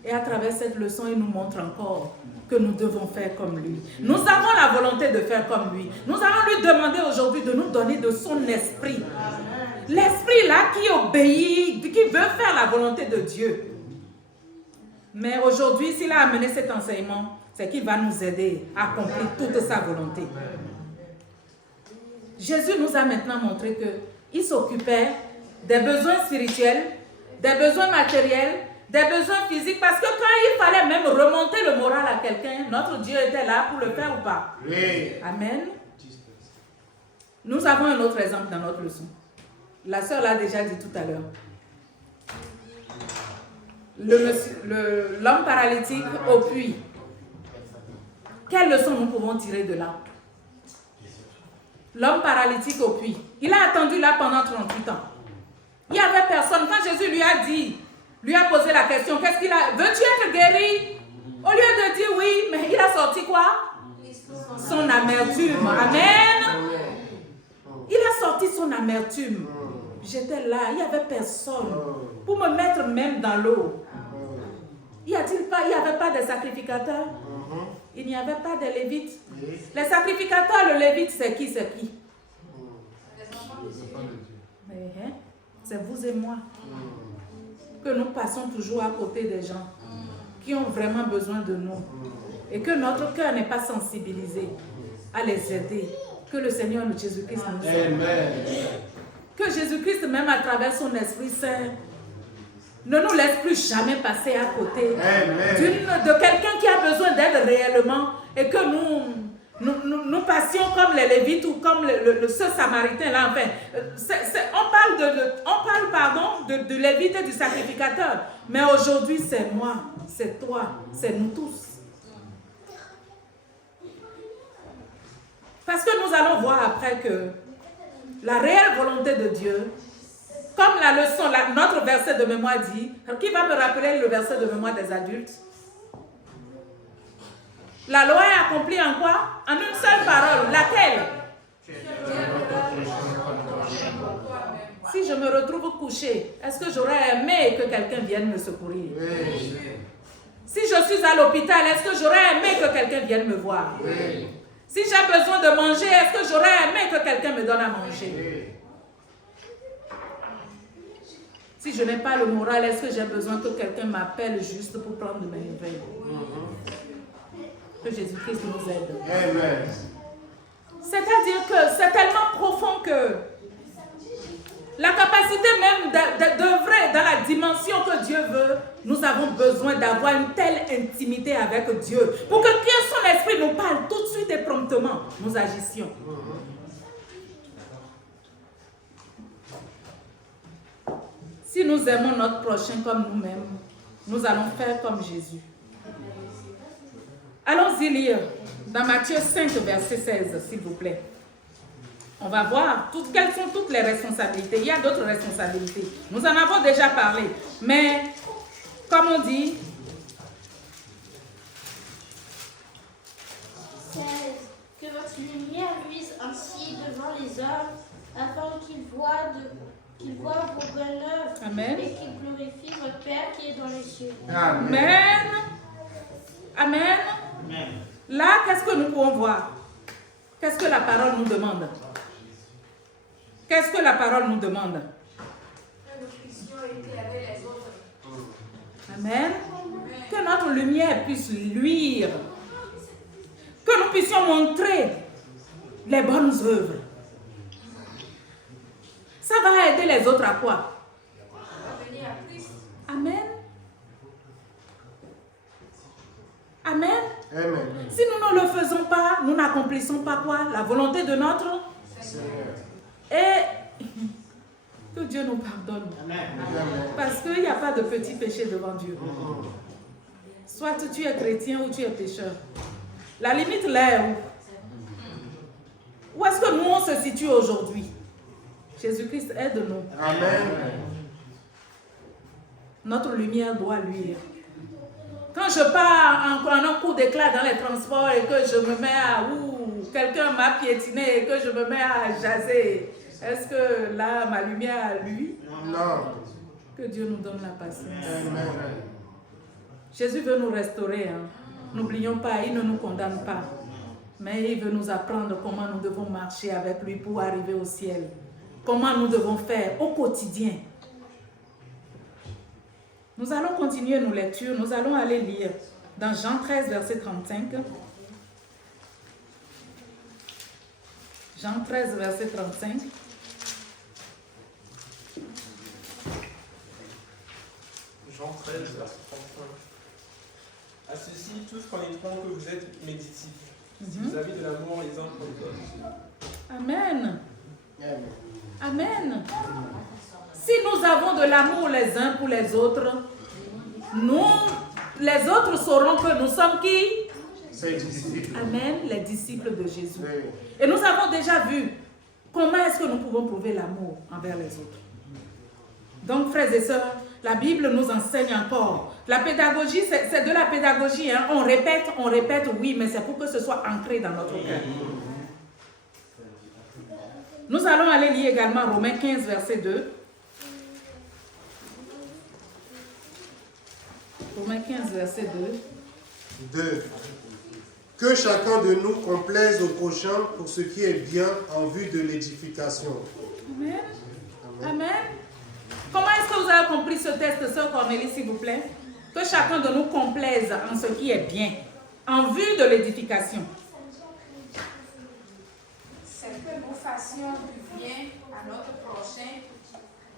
Et à travers cette leçon, il nous montre encore que nous devons faire comme lui. Nous avons la volonté de faire comme lui. Nous allons lui demander aujourd'hui de nous donner de son esprit. L'esprit là qui obéit, qui veut faire la volonté de Dieu. Mais aujourd'hui, s'il a amené cet enseignement, c'est qu'il va nous aider à accomplir toute sa volonté. Jésus nous a maintenant montré qu'il s'occupait des besoins spirituels, des besoins matériels, des besoins physiques, parce que quand il fallait même remonter le moral à quelqu'un, notre Dieu était là pour le faire ou pas? Oui. Amen. Nous avons un autre exemple dans notre leçon. La sœur l'a déjà dit tout à l'heure. L'homme paralytique au puits. Quelle leçon nous pouvons tirer de là? L'homme paralytique au puits. Il a attendu là pendant 38 ans. Il n'y avait personne. Quand Jésus lui a posé la question, qu'est-ce qu'il a? Veux-tu être guéri? Au lieu de dire oui, mais il a sorti quoi? Son amertume. Amen. Il a sorti son amertume. J'étais là, il n'y avait personne pour me mettre même dans l'eau. Il n'y avait pas de sacrificateurs. Il n'y avait pas de lévites. Les sacrificateurs, le lévite, c'est qui? C'est qui? C'est vous et moi. Que nous passons toujours à côté des gens qui ont vraiment besoin de nous. Et que notre cœur n'est pas sensibilisé à les aider. Que le Seigneur Jésus-Christ nous aide. Que Jésus-Christ, même à travers son Esprit Saint, ne nous laisse plus jamais passer à côté de quelqu'un qui a besoin d'aide réellement et que nous passions comme les Lévites ou comme ce Samaritain là. Enfin, on parle de Lévite et du sacrificateur. Mais aujourd'hui, c'est moi, c'est toi, c'est nous tous. Parce que nous allons voir après que la réelle volonté de Dieu, comme la leçon, notre verset de mémoire dit, qui va me rappeler le verset de mémoire des adultes? La loi est accomplie en quoi? En une seule parole. Laquelle? Si je me retrouve couché, est-ce que j'aurais aimé que quelqu'un vienne me secourir? Oui. Si je suis à l'hôpital, est-ce que j'aurais aimé que quelqu'un vienne me voir? Oui. Si j'ai besoin de manger, est-ce que j'aurais aimé que quelqu'un me donne à manger? Oui. Si je n'ai pas le moral, est-ce que j'ai besoin que quelqu'un m'appelle juste pour prendre de mes nouvelles? Que Jésus-Christ nous aide. Amen. C'est-à-dire que c'est tellement profond que la capacité même d'œuvrer dans la dimension que Dieu veut, nous avons besoin d'avoir une telle intimité avec Dieu pour que son esprit nous parle tout de suite et promptement, nous agissions. Si nous aimons notre prochain comme nous-mêmes, nous allons faire comme Jésus. Allons-y lire dans Matthieu 5, verset 16, s'il vous plaît. On va voir quelles sont toutes les responsabilités. Il y a d'autres responsabilités. Nous en avons déjà parlé. Mais, comme on dit... 16. Que votre lumière luise ainsi devant les hommes, afin qu'ils voient vos bonnes œuvres. Amen. Et qu'ils glorifient votre Père qui est dans les cieux. Amen. Amen. Amen. Là, qu'est-ce que nous pouvons voir? Qu'est-ce que la parole nous demande? Qu'est-ce que la parole nous demande? Que nous puissions éclairer les autres. Amen. Que notre lumière puisse luire. Que nous puissions montrer les bonnes œuvres. Ça va aider les autres à quoi? Amen. Amen. Amen. Si nous ne le faisons pas, nous n'accomplissons pas quoi? La volonté de notre Seigneur. Et que Dieu nous pardonne. Amen. Parce qu'il n'y a pas de petit péché devant Dieu. Soit tu es chrétien ou tu es pécheur. La limite là est où? Où est-ce que nous on se situe aujourd'hui? Jésus-Christ aide-nous. Amen. Notre lumière doit luire. Quand je pars en un coup d'éclat dans les transports et que je me mets à... quelqu'un m'a piétiné et que je me mets à jaser, est-ce que là, ma lumière, lui? Non. Que Dieu nous donne la patience. Amen. Jésus veut nous restaurer. Hein. N'oublions pas, il ne nous condamne pas. Mais il veut nous apprendre comment nous devons marcher avec lui pour arriver au ciel. Comment nous devons faire au quotidien. Nous allons continuer nos lectures. Nous allons aller lire dans Jean 13, verset 35. Jean 13, verset 35. Jean 13, verset 35. À ceci, tous connaîtront que vous êtes mes disciples, si vous avez de l'amour les uns pour les autres. Amen. Amen. Si nous avons de l'amour les uns pour les autres, nous, les autres sauront que nous sommes qui? Amen, les disciples de Jésus. Et nous avons déjà vu comment est-ce que nous pouvons prouver l'amour envers les autres. Donc, frères et sœurs, la Bible nous enseigne encore. La pédagogie, c'est de la pédagogie. Hein. On répète, oui, mais c'est pour que ce soit ancré dans notre cœur. Nous allons aller lire également Romains 15, verset 2. Romains 15, verset 2. 2. Que chacun de nous complaise au prochain pour ce qui est bien en vue de l'édification. Amen. Amen. Comment est-ce que vous avez compris ce texte, sœur Cornélie, s'il vous plaît? Que chacun de nous complaise en ce qui est bien, en vue de l'édification. C'est que nous fassions du bien à notre prochain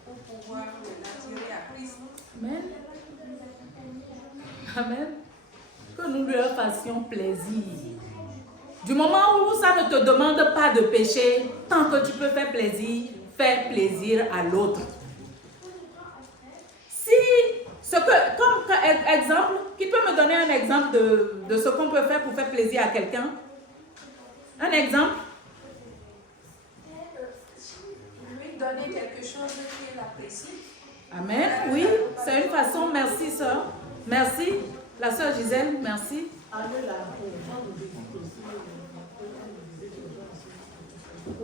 pour pouvoir l'attirer à Christ. Amen. Amen. Que nous lui fassions plaisir. Du moment où ça ne te demande pas de pécher, tant que tu peux faire plaisir, fais plaisir à l'autre. Si, comme exemple, qui peut me donner un exemple de ce qu'on peut faire pour faire plaisir à quelqu'un? Un exemple? Lui donner quelque chose qu'il apprécie. Amen. Oui, c'est une façon. Merci, sœur. Merci. La sœur Gisèle, merci.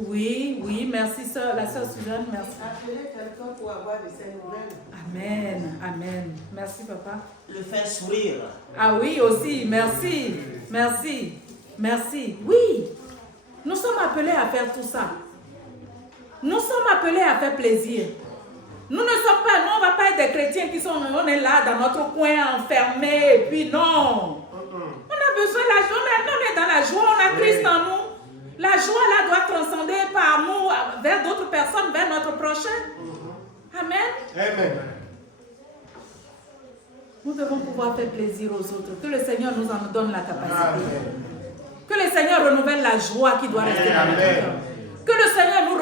Oui, merci, sœur. La sœur Suzanne, merci. Appeler quelqu'un pour avoir de ses nouvelles. Amen. Merci, papa. Le faire sourire. Ah oui, aussi. Merci. Oui. Nous sommes appelés à faire tout ça. Nous sommes appelés à faire plaisir. Nous ne sommes pas, nous on ne va pas être des chrétiens qui sont, on est là dans notre coin enfermés, et puis non. On a besoin de la joie, on est dans la joie, on a Christ en nous. La joie là doit transcender par amour vers d'autres personnes, vers notre prochain. Amen. Nous devons pouvoir faire plaisir aux autres. Que le Seigneur nous en donne la capacité. Que le Seigneur renouvelle la joie qui doit rester dans notre cœur. Que le Seigneur nous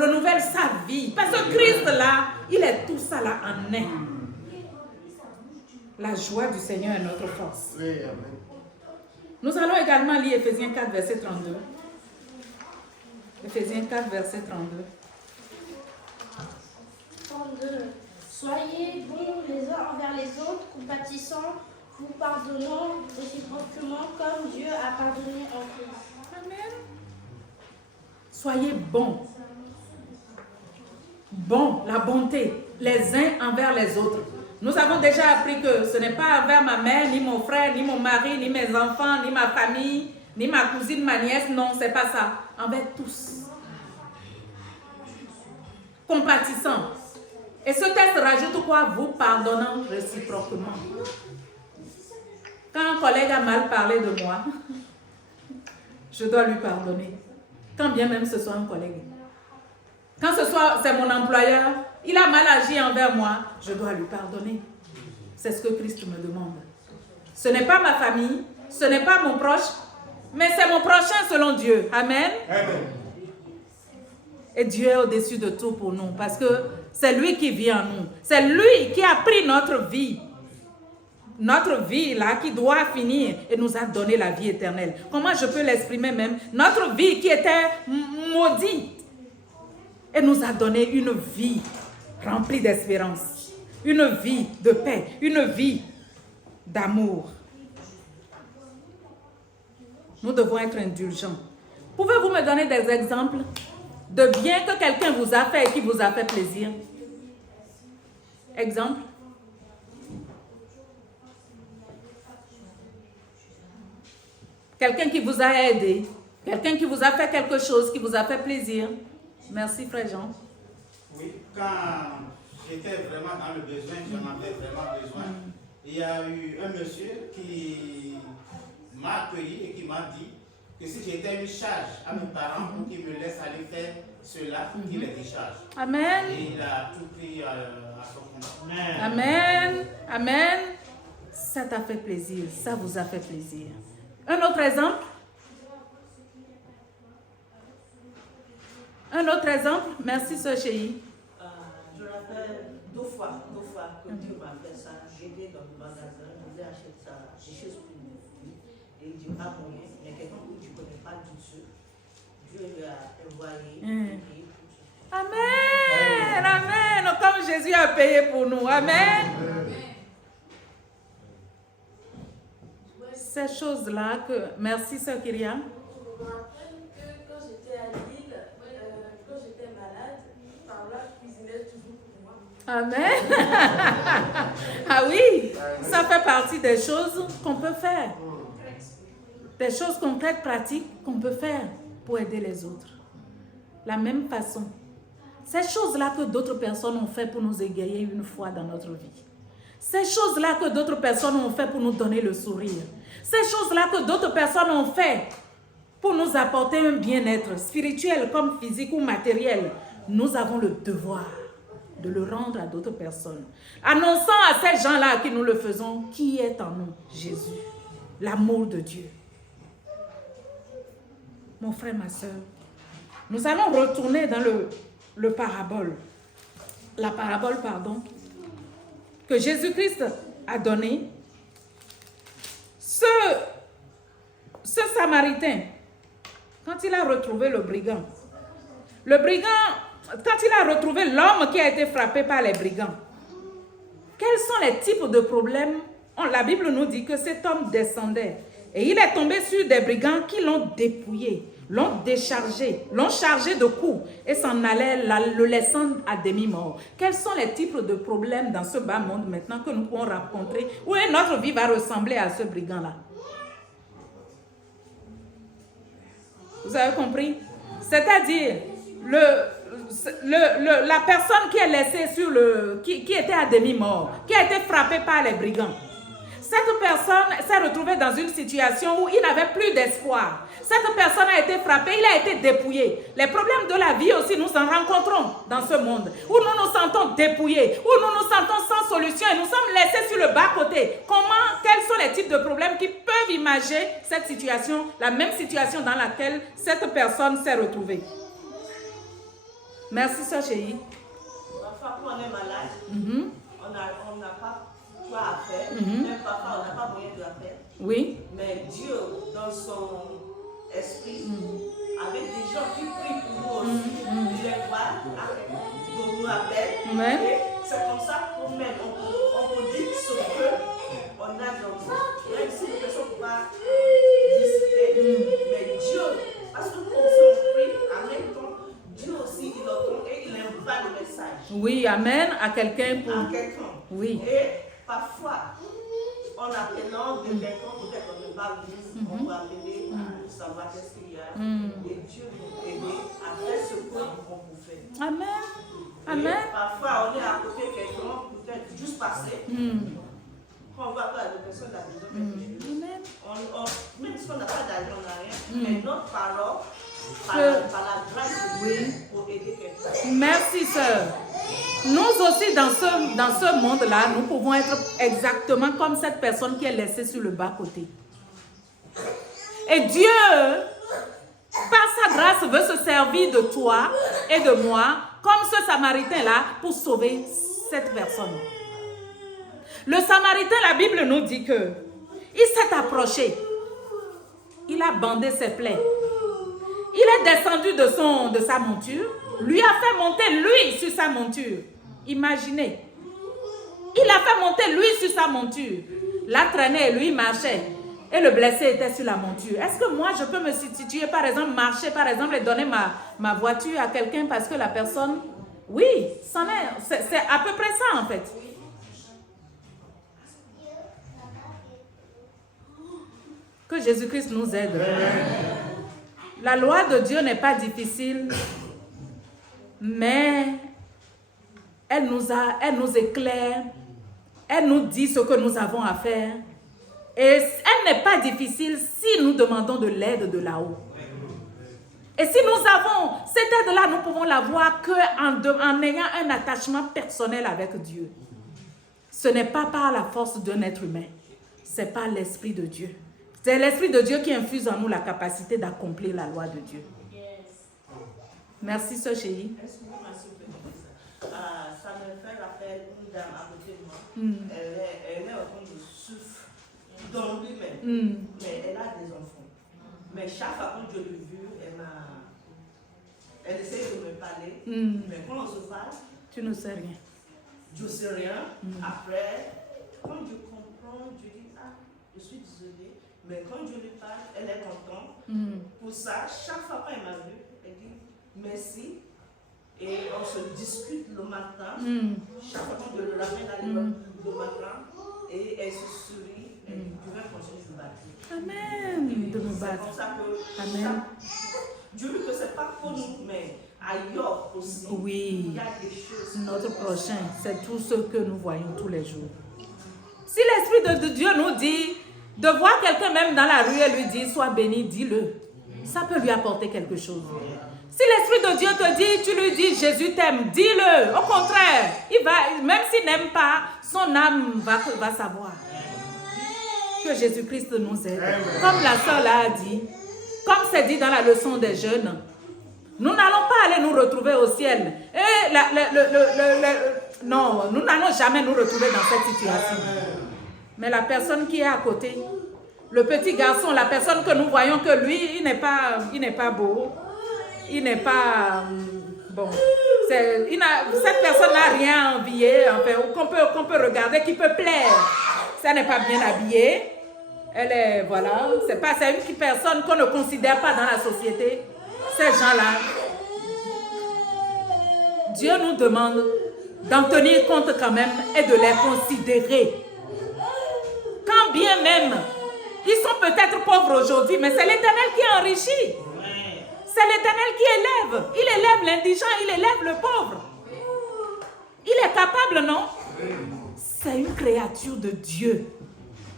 renouvelle sa vie. Parce que Christ là, il est tout ça là en un. La joie du Seigneur est notre force. Nous allons également lire Éphésiens 4, verset 32. Éphésiens 4, verset 32. 32. Soyez bons les uns envers les autres, compatissants, vous pardonnant réciproquement comme Dieu a pardonné en Christ. Amen. Soyez bons. Bon, la bonté, les uns envers les autres. Nous avons déjà appris que ce n'est pas envers ma mère, ni mon frère, ni mon mari, ni mes enfants, ni ma famille, ni ma cousine, ma nièce. Non, c'est pas ça. Envers tous. Compatissant. Et ce texte rajoute quoi? Vous pardonnant réciproquement. Quand un collègue a mal parlé de moi, je dois lui pardonner. Quand bien même ce soit un collègue. Quand ce soit c'est mon employeur, il a mal agi envers moi, je dois lui pardonner. C'est ce que Christ me demande. Ce n'est pas ma famille, ce n'est pas mon proche, mais c'est mon prochain selon Dieu. Amen. Et Dieu est au-dessus de tout pour nous, parce que c'est lui qui vit en nous. C'est lui qui a pris notre vie. Notre vie là qui doit finir et nous a donné la vie éternelle. Comment je peux l'exprimer même? Notre vie qui était maudite et nous a donné une vie remplie d'espérance, une vie de paix, une vie d'amour. Nous devons être indulgents. Pouvez-vous me donner des exemples de bien que quelqu'un vous a fait et qui vous a fait plaisir? Exemple? Quelqu'un qui vous a aidé. Quelqu'un qui vous a fait quelque chose, qui vous a fait plaisir. Merci, Frère Jean. Oui, quand j'étais vraiment dans le besoin, j'en avais vraiment besoin. Il y a eu un monsieur qui m'a accueilli et qui m'a dit que si j'étais une charge à mes parents pour qu'ils me laissent aller faire cela, qu'il les décharge. Amen. Et il a tout pris à son compte. Amen. Amen. Ça t'a fait plaisir. Ça vous a fait plaisir. Un autre exemple. Un autre exemple. Merci, Sœur Chéhi. Je rappelle deux fois que Dieu m'a fait ça. J'étais dans le magasin, je voulais acheter ça, des choses pour une fille. Et il dit, ah bon, il y a quelqu'un que tu ne connais pas du tout. Dieu lui a envoyé. Amen. Amen. Comme Jésus a payé pour nous. Amen. Ces choses-là que... Merci, Sœur Kyria. Je me rappelle que quand j'étais à Lille, quand j'étais malade, par là, je cuisinais toujours pour moi. Amen. Ah oui, ça fait partie des choses qu'on peut faire. Des choses concrètes, pratiques qu'on peut faire pour aider les autres. La même façon. Ces choses-là que d'autres personnes ont fait pour nous égayer une fois dans notre vie. Ces choses-là que d'autres personnes ont fait pour nous donner le sourire. Ces choses-là que d'autres personnes ont fait pour nous apporter un bien-être spirituel comme physique ou matériel. Nous avons le devoir de le rendre à d'autres personnes. Annonçant à ces gens-là qui nous le faisons, qui est en nous? Jésus, l'amour de Dieu. Mon frère, ma soeur, nous allons retourner dans la parabole, que Jésus-Christ a donnée. Ce Samaritain, quand il a retrouvé le brigand, quand il a retrouvé l'homme qui a été frappé par les brigands, quels sont les types de problèmes? La Bible nous dit que cet homme descendait et il est tombé sur des brigands qui l'ont dépouillé, l'ont déchargé, l'ont chargé de coups et s'en allaient le laissant à demi-mort. Quels sont les types de problèmes dans ce bas monde maintenant que nous pouvons rencontrer où notre vie va ressembler à ce brigand-là? Vous avez compris? C'est-à-dire, la personne qui est laissée qui était à demi-mort, qui a été frappée par les brigands. Cette personne s'est retrouvée dans une situation où il n'avait plus d'espoir. Cette personne a été frappée, il a été dépouillé. Les problèmes de la vie aussi, nous en rencontrons dans ce monde, où nous nous sentons dépouillés, où nous nous sentons sans solution et nous sommes laissés sur le bas-côté. Quels sont les types de problèmes qui peuvent imaginer cette situation, la même situation dans laquelle cette personne s'est retrouvée? Merci, Sœur Chéhi. Parfois, quand on est malade, on n'a pas quoi à faire. Même parfois, on n'a pas moyen de la faire. Oui. Mais Dieu, dans son esprit, avec des gens qui prient pour nous aussi, il les voit, nous appelle. Et c'est comme ça qu'on met, on peut dire ce qu'on a dans nous. Il y a ici des personnes qui ne peuvent pas discuter, mais Dieu, parce que nous aussi on prie, en même temps, Dieu aussi il entend et il envoie le message. Oui, amen, à quelqu'un pour... À quelqu'un. Oui. Et parfois, en appelant de quelqu'un, peut-être qu'on ne va pas venir, on va appeler pour savoir qu'est-ce qu'il y a. Et Dieu nous aider à faire ce qu'on peut faire. Amen. Amen. Et parfois, on est à côté de quelqu'un, peut-être juste passer. Quand on va pas la personne a besoin de quelque chose. Même si on n'a pas d'argent, on n'a rien. Mais notre parole, par la grâce de Dieu, pour aider quelqu'un. Merci, sœur. Nous aussi, dans ce monde-là, nous pouvons être exactement comme cette personne qui est laissée sur le bas-côté. Et Dieu, par sa grâce, veut se servir de toi et de moi, comme ce Samaritain-là, pour sauver cette personne. Le Samaritain, la Bible nous dit que il s'est approché. Il a bandé ses plaies. Il est descendu de sa monture, lui a fait monter lui sur sa monture. Imaginez. Il a fait monter lui sur sa monture. La traînée et lui marchait. Et le blessé était sur la monture. Est-ce que moi je peux me situer, par exemple, marcher, par exemple, et donner ma voiture à quelqu'un parce que la personne... Oui, c'est à peu près ça en fait. Que Jésus-Christ nous aide. La loi de Dieu n'est pas difficile, mais elle nous éclaire, elle nous dit ce que nous avons à faire. Et elle n'est pas difficile si nous demandons de l'aide de là-haut. Et si nous avons cette aide-là, nous pouvons l'avoir qu'en ayant un attachement personnel avec Dieu. Ce n'est pas par la force d'un être humain, c'est par l'Esprit de Dieu. C'est l'Esprit de Dieu qui infuse en nous la capacité d'accomplir la loi de Dieu. Merci, Sœur Chérie. Ça me fait rappel une dame à côté de moi. Elle est en train de souffrir dans lui-même, mais elle a des enfants. Mais chaque fois que je l'ai vue, elle essaie de me parler, mais quand on se parle, tu ne sais rien. Je ne sais rien. Après, quand je comprends, je dis je suis désolée, mais quand je lui parle, elle est contente. Pour ça, chaque fois qu'elle m'a vue, elle dit merci. Et on se discute le matin. Chaque fois que je le ramène à l'école le matin, et elle se sourit. Et je vais continuer de battre. Amen. De me battre. C'est comme ça que Amen. Dieu veut que ce n'est pas pour nous, mais ailleurs aussi. Oui. Il y a des choses. Notre prochain, c'est tout ce que nous voyons tous les jours. Si l'Esprit de Dieu nous dit de voir quelqu'un même dans la rue et lui dire sois béni, dis-le. Ça peut lui apporter quelque chose. Si l'Esprit de Dieu te dit, tu lui dis Jésus t'aime, dis-le. Au contraire, il va, même s'il n'aime pas, son âme va savoir. Que Jésus-Christ nous aide. Comme la sœur l'a dit, comme c'est dit dans la leçon des jeunes, nous n'allons pas aller nous retrouver au ciel. Et non, nous n'allons jamais nous retrouver dans cette situation. Mais la personne qui est à côté, le petit garçon, la personne que nous voyons que lui, il n'est pas beau, il n'est pas bon. Cette personne n'a rien à envier, enfin, qu'on peut regarder, qui peut plaire. Ça n'est pas bien habillé. Elle est, voilà, c'est une personne qu'on ne considère pas dans la société. Ces gens-là, Dieu nous demande d'en tenir compte quand même et de les considérer. Quand bien même, ils sont peut-être pauvres aujourd'hui, mais c'est l'Éternel qui enrichit. C'est l'Éternel qui élève. Il élève l'indigent, il élève le pauvre. Il est capable, non? C'est une créature de Dieu.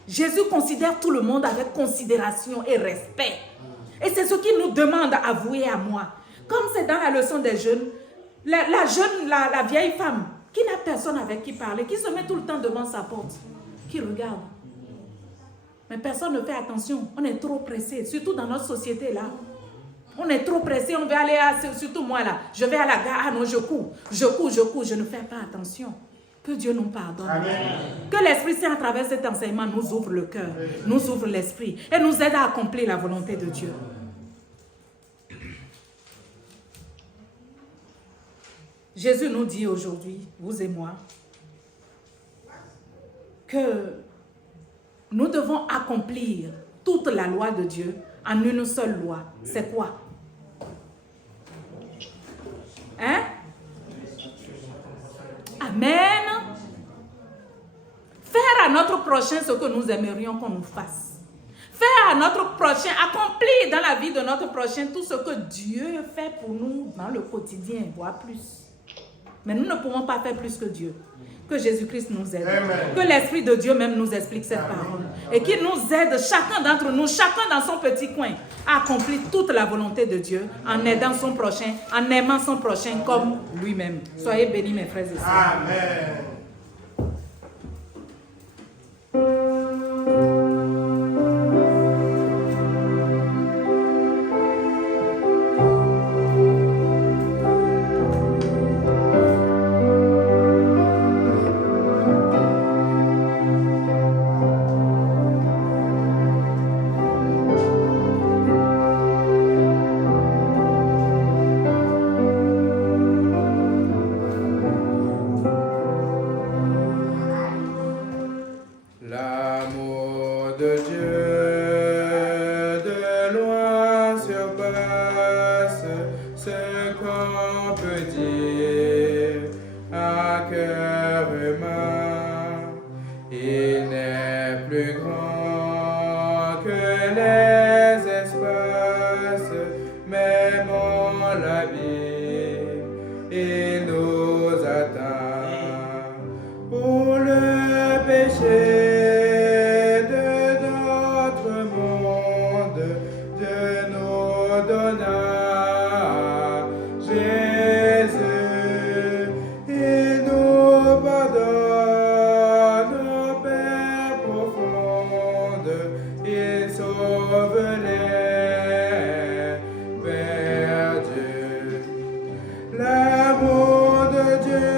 Jésus considère tout le monde avec considération et respect. Et c'est ce qu'il nous demande à vous et à moi. Comme c'est dans la leçon des jeunes, la vieille femme qui n'a personne avec qui parler, qui se met tout le temps devant sa porte, qui regarde. Mais personne ne fait attention. On est trop pressé, surtout dans notre société là. On est trop pressé, on veut aller surtout moi là. Je vais à la gare, ah non, je cours, je ne fais pas attention. Que Dieu nous pardonne. Amen. Que l'Esprit Saint à travers cet enseignement nous ouvre le cœur, nous ouvre l'esprit et nous aide à accomplir la volonté de Dieu. Jésus nous dit aujourd'hui, vous et moi, que nous devons accomplir toute la loi de Dieu en une seule loi. C'est quoi? Hein? Amen. Faire à notre prochain ce que nous aimerions qu'on nous fasse. Faire à notre prochain, accomplir dans la vie de notre prochain tout ce que Dieu fait pour nous dans le quotidien, voire plus. Mais nous ne pouvons pas faire plus que Dieu. Que Jésus-Christ nous aide. Amen. Que l'Esprit de Dieu même nous explique cette parole. Et qu'il nous aide, chacun d'entre nous, chacun dans son petit coin, à accomplir toute la volonté de Dieu en aidant son prochain, en aimant son prochain comme lui-même. Soyez bénis, mes frères et sœurs. Amen. Il n'est plus grand que les aimons la vie, il nous attend pour le péché de notre monde. Dieu nous donna Jésus, il nous pardonne nos peines profondes, il sauve les perdus. L'amour de Dieu,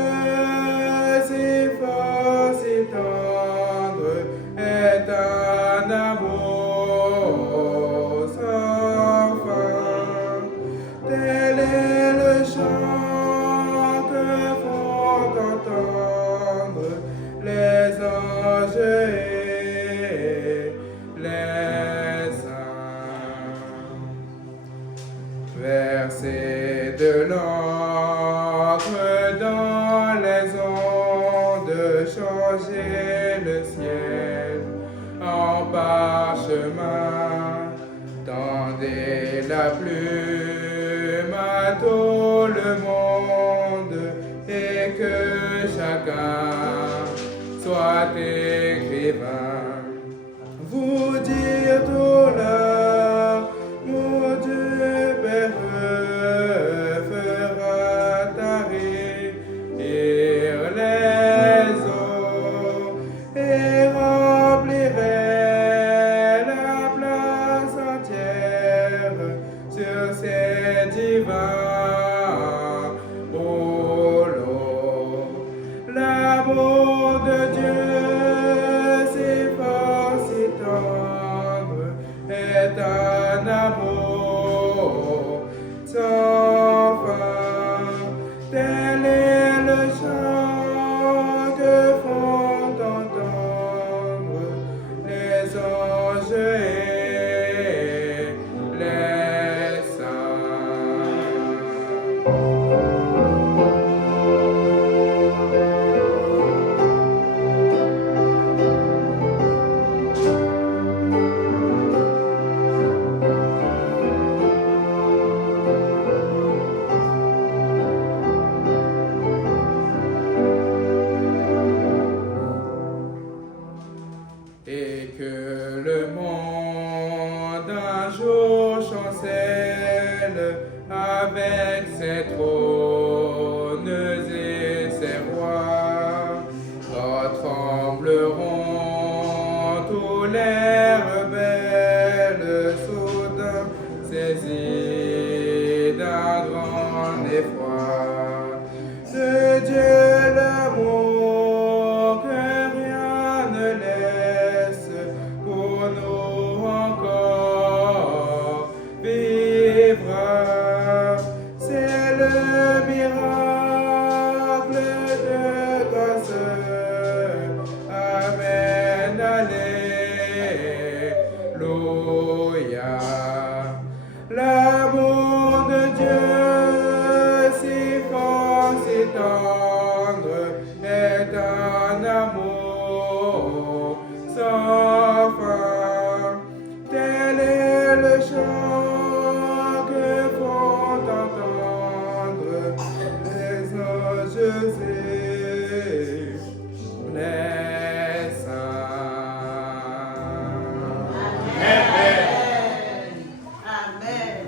si fort, si tendre, est un amour sans fin. Tel est le chant que font entendre les anges et les saints. Verser de l'encre dans les ondes, changer le ciel en parchemin. Tendez la plume à tout le monde et que chacun soit écrivain. Vous dire tout là, mon Dieu Père fera tarir les eaux et remplirait la place entière sur ces divins rouleaux. L'amour de Dieu, si fort, si tendre, est un amour sans fin. Tel est le chant que font entendre les anges et les saints. Et que le monde un jour chancelle avec ses trônes et ses rois, quand trembleront tous les rebelles soudain saisis d'un grand effroi. De Dieu l'amour que rien ne laisse pour nous encore vivre. C'est le miracle de grâce. Amen, alléluia. L'amour de Dieu, si fort, si tendre, est un amour sans fin. Tel est le chant que font entendre les anges et les saints. Amen.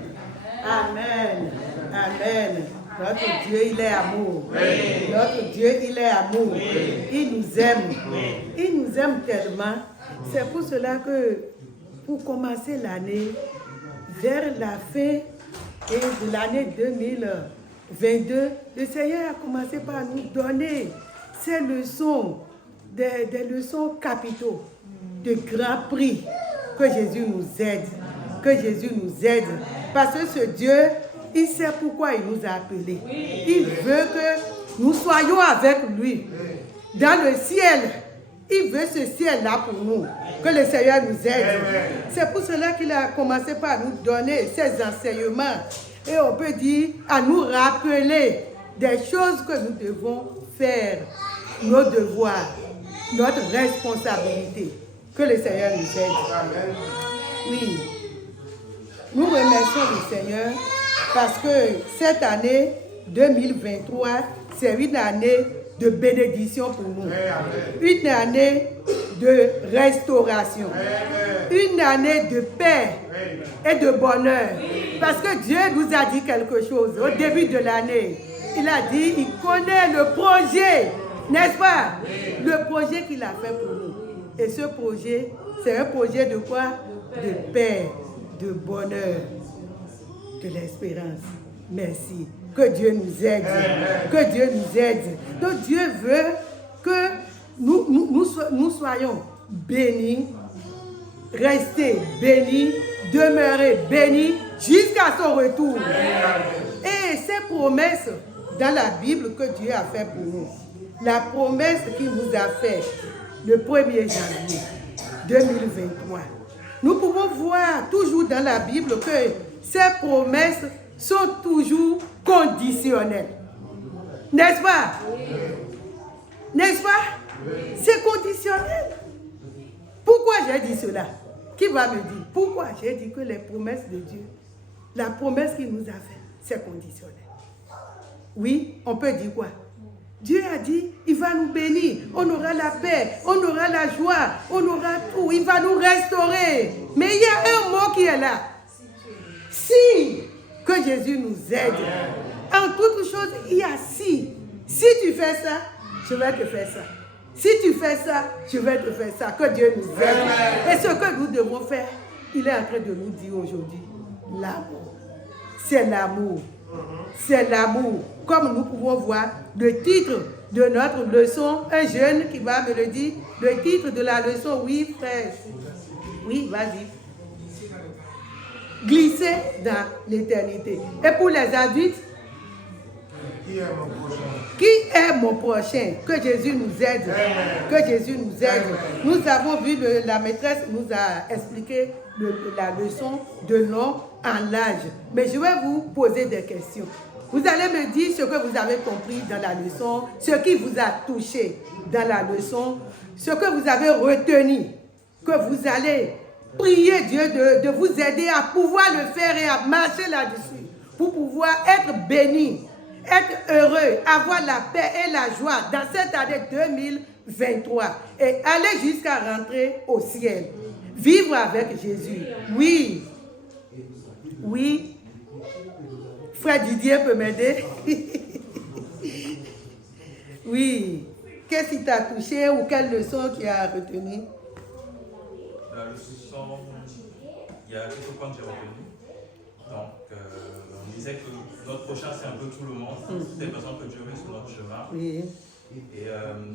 Amen. Amen. Notre Dieu, il est amour. Notre Dieu, il est amour. Il nous aime. Il nous aime tellement. C'est pour cela que, pour commencer l'année, vers la fin de l'année 2022, le Seigneur a commencé par nous donner ces leçons, des leçons capitaux, de grands prix. Que Jésus nous aide. Que Jésus nous aide. Parce que ce Dieu, il sait pourquoi il nous a appelés. Il veut que nous soyons avec lui dans le ciel. Il veut ce ciel-là pour nous. Que le Seigneur nous aide. C'est pour cela qu'il a commencé par nous donner ces enseignements. Et on peut dire, à nous rappeler des choses que nous devons faire. Nos devoirs, notre responsabilité. Que le Seigneur nous aide. Oui. Nous remercions le Seigneur parce que cette année 2023, c'est une année de bénédiction pour nous. Une année de restauration. Une année de paix et de bonheur. Parce que Dieu nous a dit quelque chose au début de l'année. Il a dit, il connaît le projet, n'est-ce pas? Le projet qu'il a fait pour nous. Et ce projet, c'est un projet de quoi? De paix, de bonheur, de l'espérance. Merci. Que Dieu nous aide. Que Dieu nous aide. Donc Dieu veut que nous soyons bénis, rester bénis, demeurer bénis jusqu'à son retour. Et ces promesses dans la Bible que Dieu a fait pour nous, la promesse qu'il nous a fait le 1er janvier 2023, nous pouvons voir toujours dans la Bible que ces promesses sont toujours conditionnelles. N'est-ce pas? N'est-ce pas? C'est conditionnel. Pourquoi j'ai dit cela? Qui va me dire? Pourquoi j'ai dit que les promesses de Dieu, la promesse qu'il nous a faite, c'est conditionnel? Oui, on peut dire quoi? Dieu a dit, il va nous bénir, on aura la paix, on aura la joie, on aura tout, il va nous restaurer. Mais il y a un mot qui est là. Si, que Jésus nous aide. En toute chose, il y a si. Si tu fais ça, je vais te faire ça. Si tu fais ça, je vais te faire ça. Que Dieu nous aide. Et ce que nous devons faire, il est en train de nous dire aujourd'hui, l'amour. C'est l'amour. C'est l'amour. Comme nous pouvons voir le titre de notre leçon, un jeune qui va me le dire, le titre de la leçon, oui frère. Oui, vas-y. Glisser dans l'éternité. Et pour les adultes, qui est mon prochain? Qui est mon prochain? Que Jésus nous aide. Que Jésus nous aide. Nous avons vu, la maîtresse nous a expliqué la leçon de long en large. Mais je vais vous poser des questions. Vous allez me dire ce que vous avez compris dans la leçon, ce qui vous a touché dans la leçon, ce que vous avez retenu, que vous allez prier Dieu de vous aider à pouvoir le faire et à marcher là-dessus, pour pouvoir être béni, être heureux, avoir la paix et la joie dans cette année 2023 et aller jusqu'à rentrer au ciel. Vivre avec Jésus. Oui. Oui. Frère Didier peut m'aider? Oui. Qu'est-ce qui t'a touché ou quelle leçon tu as retenue? La leçon, il y a quelques points que j'ai retenus. Donc, on disait que notre prochain, c'est un peu tout le monde. C'est des personnes que Dieu met sur notre chemin. Oui. Et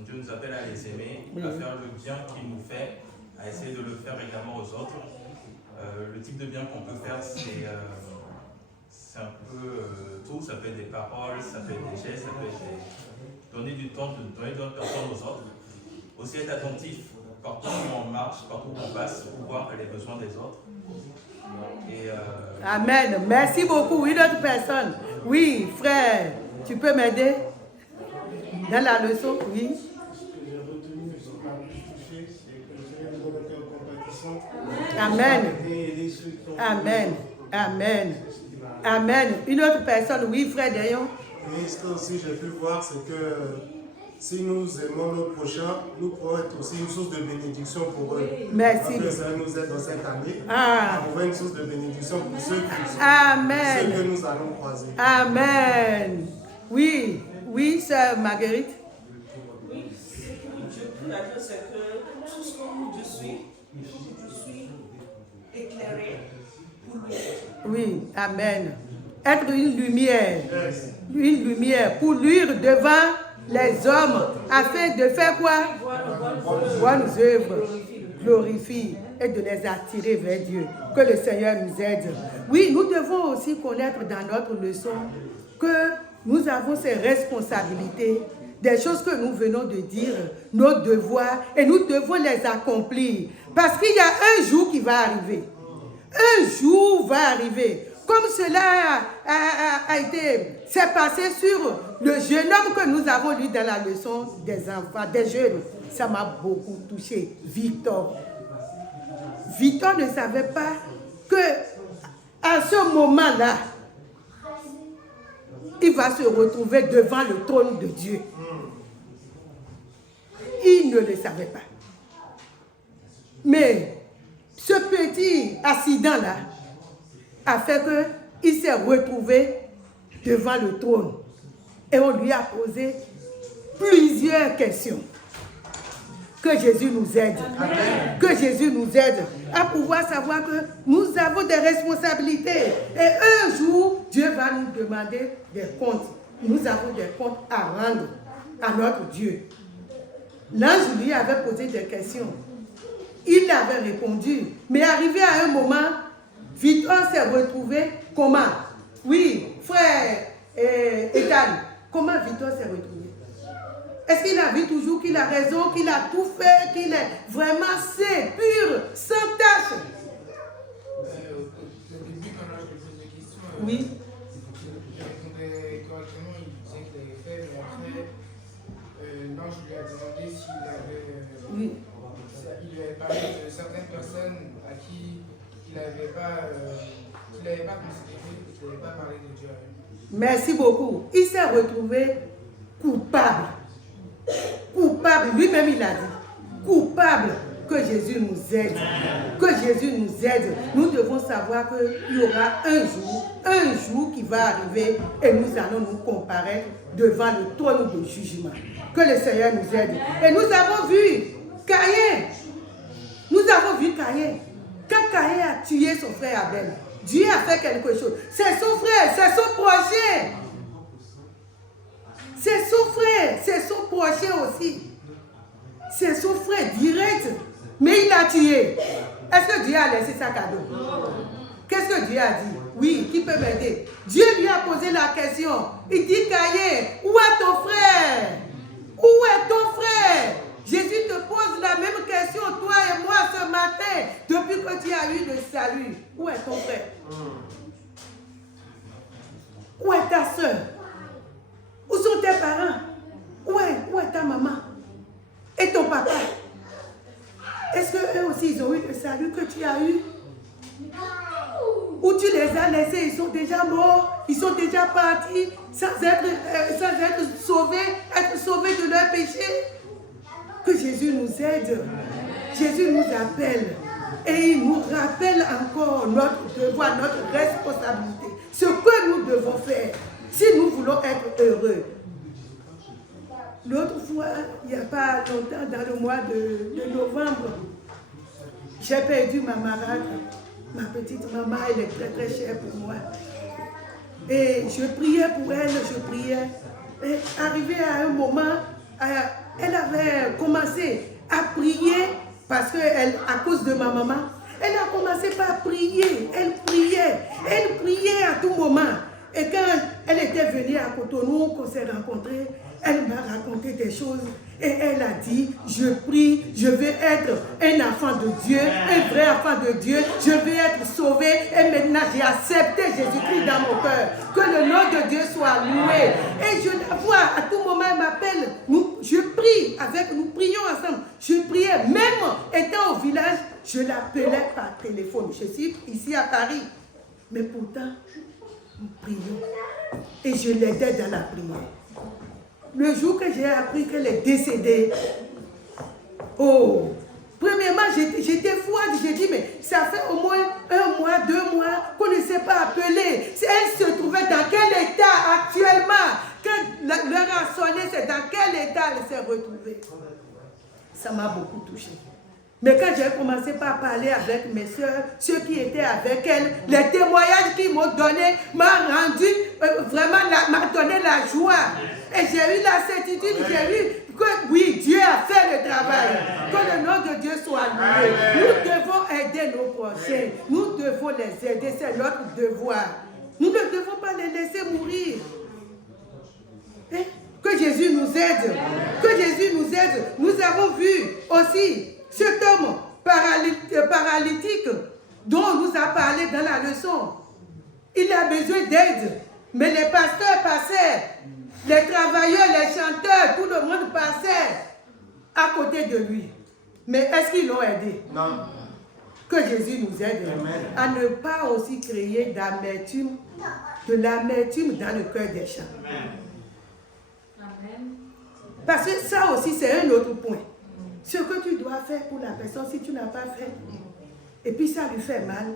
Dieu nous appelle à les aimer, à faire le bien qu'il nous fait, à essayer de le faire également aux autres. Le type de bien qu'on peut faire, c'est un peu tout. Ça peut être des paroles, ça peut être des gestes, ça peut être donner du temps, donner de notre personne aux autres. Aussi être attentif partout où on marche, partout où on passe, pour voir les besoins des autres. Et, Amen. Merci beaucoup. Une autre personne. Oui, frère, tu peux m'aider dans la leçon? Oui. Amen. Amen. Amen. Amen. Une autre personne, oui, frère Dayon. Et ce que aussi j'ai pu voir, c'est que si nous aimons nos prochains, nous pourrons être aussi une source de bénédiction pour eux. Merci. Parce que ça nous aide dans cette année à trouver une source de bénédiction pour ceux, Amen. Ceux que nous allons croiser. Amen. Oui, oui, sœur Marguerite. Oui, ce que Dieu a dit, c'est que tout ce que je suis éclairé pour lui. Oui, amen. Être une lumière pour luire devant les hommes, afin de faire quoi? Voir nos œuvres, glorifier et de les attirer vers Dieu. Que le Seigneur nous aide. Oui, nous devons aussi connaître dans notre leçon que nous avons ces responsabilités, des choses que nous venons de dire, nos devoirs, et nous devons les accomplir. Parce qu'il y a un jour qui va arriver. Un jour va arriver. Comme cela s'est passé sur le jeune homme que nous avons lu dans la leçon des enfants, des jeunes. Ça m'a beaucoup touché. Victor. Victor ne savait pas que à ce moment-là, il va se retrouver devant le trône de Dieu. Il ne le savait pas. Mais ce petit accident-là a fait qu'il s'est retrouvé devant le trône. Et on lui a posé plusieurs questions. Que Jésus nous aide. Amen. Que Jésus nous aide à pouvoir savoir que nous avons des responsabilités. Et un jour, Dieu va nous demander des comptes. Nous avons des comptes à rendre à notre Dieu. L'ange lui avait posé des questions. Il avait répondu. Mais arrivé à un moment, Victor s'est retrouvé comment? Oui, frère Ethan, comment Victor s'est retrouvé? Est-ce qu'il a vu toujours qu'il a raison, qu'il a tout fait, qu'il est vraiment saint, pur, sans tache? Au début, quand je posais des questions, oui. Il répondait correctement, il disait qu'il avait fait, mais après, l'ange lui a demandé s'il avait... oui. Il lui avait parlé de certaines personnes à qui il n'avait pas considéré, qu'il n'avait pas parlé de Dieu. Merci beaucoup. Il s'est retrouvé coupable. Coupable, lui-même il a dit. Coupable. Que Jésus nous aide. Que Jésus nous aide. Nous devons savoir qu'il y aura un jour qui va arriver et nous allons nous comparaître devant le trône de jugement. Que le Seigneur nous aide. Et nous avons vu Caïn. Nous avons vu Caïn. Quand Caïn a tué son frère Abel, Dieu a fait quelque chose. C'est son frère, c'est son prochain. C'est son frère, c'est son prochain aussi. C'est son frère direct. Mais il l'a tué. Est-ce que Dieu a laissé sa cadeau? Qu'est-ce que Dieu a dit? Oui, qui peut m'aider? Dieu lui a posé la question. Il dit, Caïn, où est ton frère? Où est ton frère? Jésus te pose la même question, toi et moi, ce matin, depuis que tu as eu le salut. Où est ton frère? Où est ta soeur? Où sont tes parents? Où est ta maman? Et ton papa? Est-ce qu'eux aussi, ils ont eu le salut que tu as eu? Ou tu les as laissés, ils sont déjà morts, ils sont déjà partis sans être sauvés de leur péché? Que Jésus nous aide. Jésus nous appelle. Et il nous rappelle encore notre devoir, notre responsabilité. Ce que nous devons faire si nous voulons être heureux. L'autre fois, il n'y a pas longtemps, dans le mois de novembre, j'ai perdu ma marade. Ma petite maman, elle est très très chère pour moi. Et je priais pour elle, je priais. Et arrivé à un moment, elle avait commencé à prier parce à cause de ma maman, elle a commencé par prier. Elle priait à tout moment. Et quand elle était venue à Cotonou, qu'on s'est rencontrés, elle m'a raconté des choses et elle a dit, je prie, je veux être un enfant de Dieu, un vrai enfant de Dieu, je veux être sauvé et maintenant j'ai accepté Jésus-Christ dans mon cœur. Que le nom de Dieu soit loué. Et je la vois, à tout moment elle m'appelle, je prie avec, nous prions ensemble. Je priais, même étant au village, je l'appelais par téléphone. Je suis ici à Paris, mais pourtant, nous prions et je l'aidais dans la prière. Le jour que j'ai appris qu'elle est décédée, premièrement, j'étais froide. J'ai dit, mais ça fait au moins 1 mois, 2 mois qu'on ne s'est pas appelé. Elle se trouvait dans quel état actuellement? Quand l'heure a sonné, c'est dans quel état elle s'est retrouvée? Ça m'a beaucoup touchée. Mais quand j'ai commencé par parler avec mes soeurs, ceux qui étaient avec elle, les témoignages qu'ils m'ont donné m'ont rendu, m'a donné la joie. Et j'ai eu la certitude, j'ai vu que oui, Dieu a fait le travail. Que le nom de Dieu soit loué. Nous devons aider nos prochains. Nous devons les aider, c'est notre devoir. Nous ne devons pas les laisser mourir. Que Jésus nous aide. Que Jésus nous aide. Nous avons vu aussi cet homme paralytique dont nous a parlé dans la leçon. Il a besoin d'aide. Mais les pasteurs passaient, les travailleurs, les chanteurs, tout le monde passait à côté de lui. Mais est-ce qu'ils l'ont aidé? Non. Que Jésus nous aide. Amen. À ne pas aussi créer d'amertume de l'amertume dans le cœur des gens. Parce que ça aussi, c'est un autre point. Ce que tu dois faire pour la personne, si tu n'as pas fait, et puis ça lui fait mal.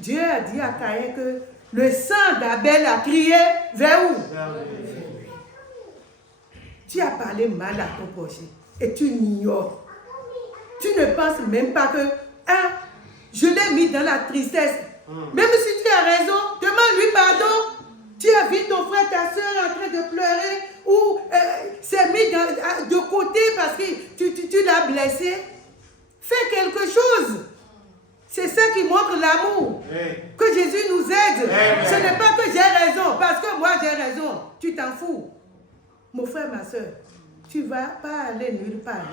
Dieu a dit à Caïn que le sang d'Abel a crié vers où? Tu as parlé mal à ton prochain et tu l'ignores. Tu ne penses même pas que je l'ai mis dans la tristesse. Même si tu as raison, demande-lui pardon. Tu as vu ton frère, ta soeur en train de pleurer ou s'est mis de côté parce que tu l'as blessé. Fais quelque chose. C'est ça qui montre l'amour. Que Jésus nous aide. Ce n'est pas que j'ai raison, parce que moi j'ai raison. Tu t'en fous. Mon frère, ma soeur, tu ne vas pas aller nulle part.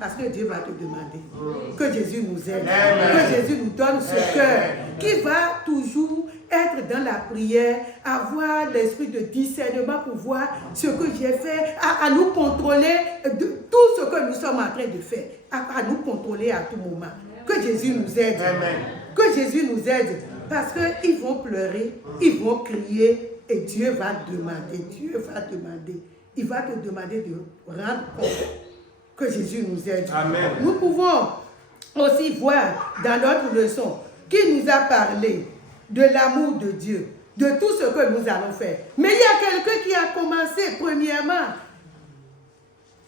Parce que Dieu va te demander. Que Jésus nous aide. Que Jésus nous donne ce cœur qui va toujours être dans la prière, avoir l'esprit de discernement pour voir ce que j'ai fait, à nous contrôler de tout ce que nous sommes en train de faire, à nous contrôler à tout moment. Que Jésus nous aide. Que Jésus nous aide. Parce qu'ils vont pleurer, ils vont crier et Dieu va demander. Dieu va demander. Il va te demander de rendre compte. Que Jésus nous aide. Amen. Nous pouvons aussi voir dans notre leçon qui nous a parlé de l'amour de Dieu, de tout ce que nous allons faire. Mais il y a quelqu'un qui a commencé premièrement,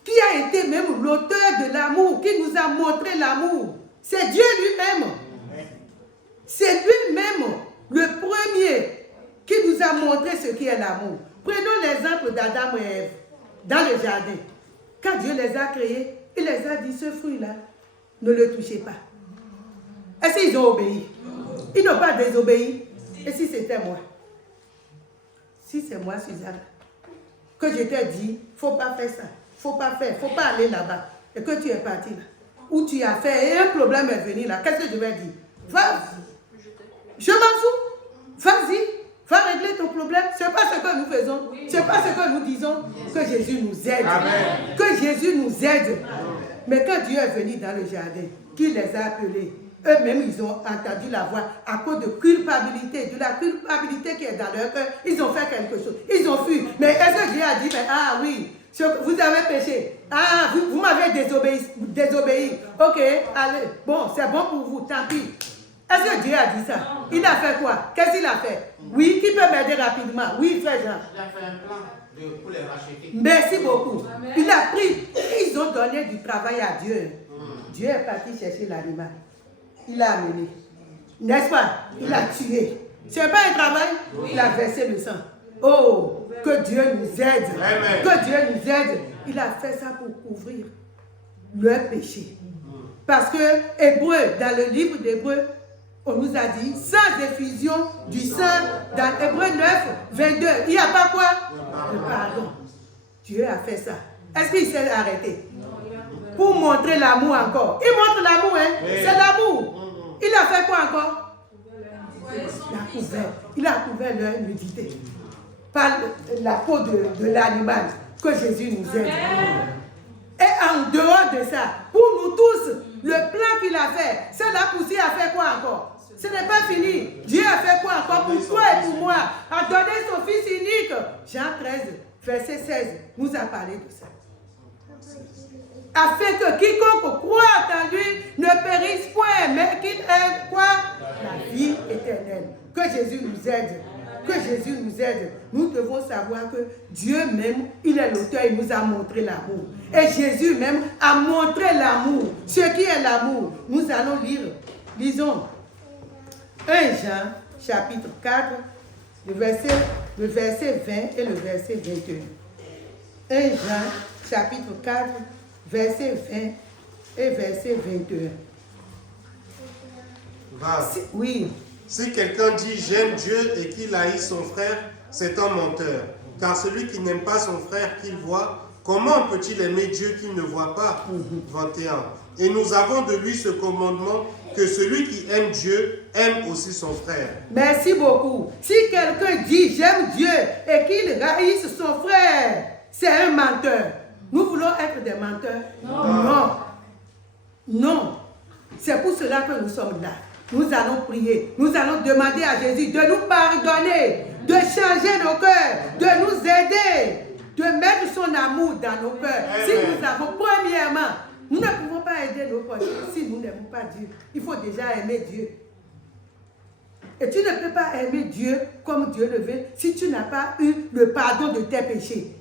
qui a été même l'auteur de l'amour, qui nous a montré l'amour. C'est Dieu lui-même. C'est lui-même le premier qui nous a montré ce qu'est l'amour. Prenons l'exemple d'Adam et Ève dans le jardin. Quand Dieu les a créés, il les a dit, ce fruit-là, ne le touchez pas. Est-ce qu'ils ont obéi? Ils n'ont pas désobéi. Et si c'était moi? Si c'est moi, Suzanne, que je t'ai dit, il ne faut pas faire ça, il ne faut pas faire, il ne faut pas aller là-bas, et que tu es parti là, où tu as fait, et un problème est venu là, qu'est-ce que je vais dire? Va, je m'en fous, vas-y, va régler ton problème. Ce n'est pas ce que nous faisons, ce n'est pas ce que nous disons. Que Jésus nous aide. Amen. Que Jésus nous aide. Mais quand Dieu est venu dans le jardin, qui les a appelés, eux-mêmes, ils ont entendu la voix à cause de culpabilité, de la culpabilité qui est dans leur cœur. Ils ont fait quelque chose. Ils ont fui. Mais est-ce que Dieu a dit, mais, ah oui, vous avez péché. Ah, vous m'avez désobéi. Ok, allez, bon, c'est bon pour vous, tant pis. Est-ce que Dieu a dit ça? Il a fait quoi? Qu'est-ce qu'il a fait? Oui, qui peut m'aider rapidement? Oui, frère Jean. Il a fait un plan pour les racheter. Merci beaucoup. Amen. Il a pris, ils ont donné du travail à Dieu. Dieu est parti chercher l'animal. Il l'a amené. N'est-ce pas? Il l'a tué. Ce n'est pas un travail? Il a versé le sang. Oh, que Dieu nous aide. Amen. Que Dieu nous aide. Il a fait ça pour couvrir leur péché. Parce que Hébreu, dans le livre d'Hébreu, on nous a dit, sans effusion du sang, dans Hébreu 9, 22, il n'y a pas quoi? Le pardon. Dieu a fait ça. Est-ce qu'il s'est arrêté? Pour montrer l'amour encore. Il montre l'amour, hein? Oui. C'est l'amour. Il a fait quoi encore? Il a couvert leur nudité. Par la peau de l'animal. Que Jésus nous aide. Et en dehors de ça, pour nous tous, le plan qu'il a fait, c'est la poussière a fait quoi encore? Ce n'est pas fini. Dieu a fait quoi encore pour toi et pour moi? A donné son Fils unique. Jean 13, verset 16, nous a parlé de ça. Afin que quiconque croit en lui ne périsse point, mais qu'il ait quoi? La vie éternelle. Que Jésus nous aide. Que Jésus nous aide. Nous devons savoir que Dieu même, il est l'auteur, il nous a montré l'amour. Et Jésus même a montré l'amour. Ce qui est l'amour. Nous allons lire. Lisons 1 Jean, chapitre 4, le verset 20 et le verset 21. 1 Jean, chapitre 4, verset 20 et verset 21. Oui. Si quelqu'un dit « j'aime Dieu » et qu'il haït son frère, c'est un menteur. Car celui qui n'aime pas son frère qu'il voit, comment peut-il aimer Dieu qu'il ne voit pas? 21. Et nous avons de lui ce commandement, que celui qui aime Dieu aime aussi son frère. Merci beaucoup. Si quelqu'un dit « j'aime Dieu » et qu'il haïsse son frère, c'est un menteur. Nous voulons être des menteurs? Non. Non. C'est pour cela que nous sommes là. nous allons prier. Nous allons demander à Jésus de nous pardonner, de changer nos cœurs, de nous aider, de mettre son amour dans nos cœurs. Si nous avons, premièrement, nous ne pouvons pas aider nos prochains si nous n'aimons pas Dieu. Il faut déjà aimer Dieu. Et tu ne peux pas aimer Dieu comme Dieu le veut si tu n'as pas eu le pardon de tes péchés.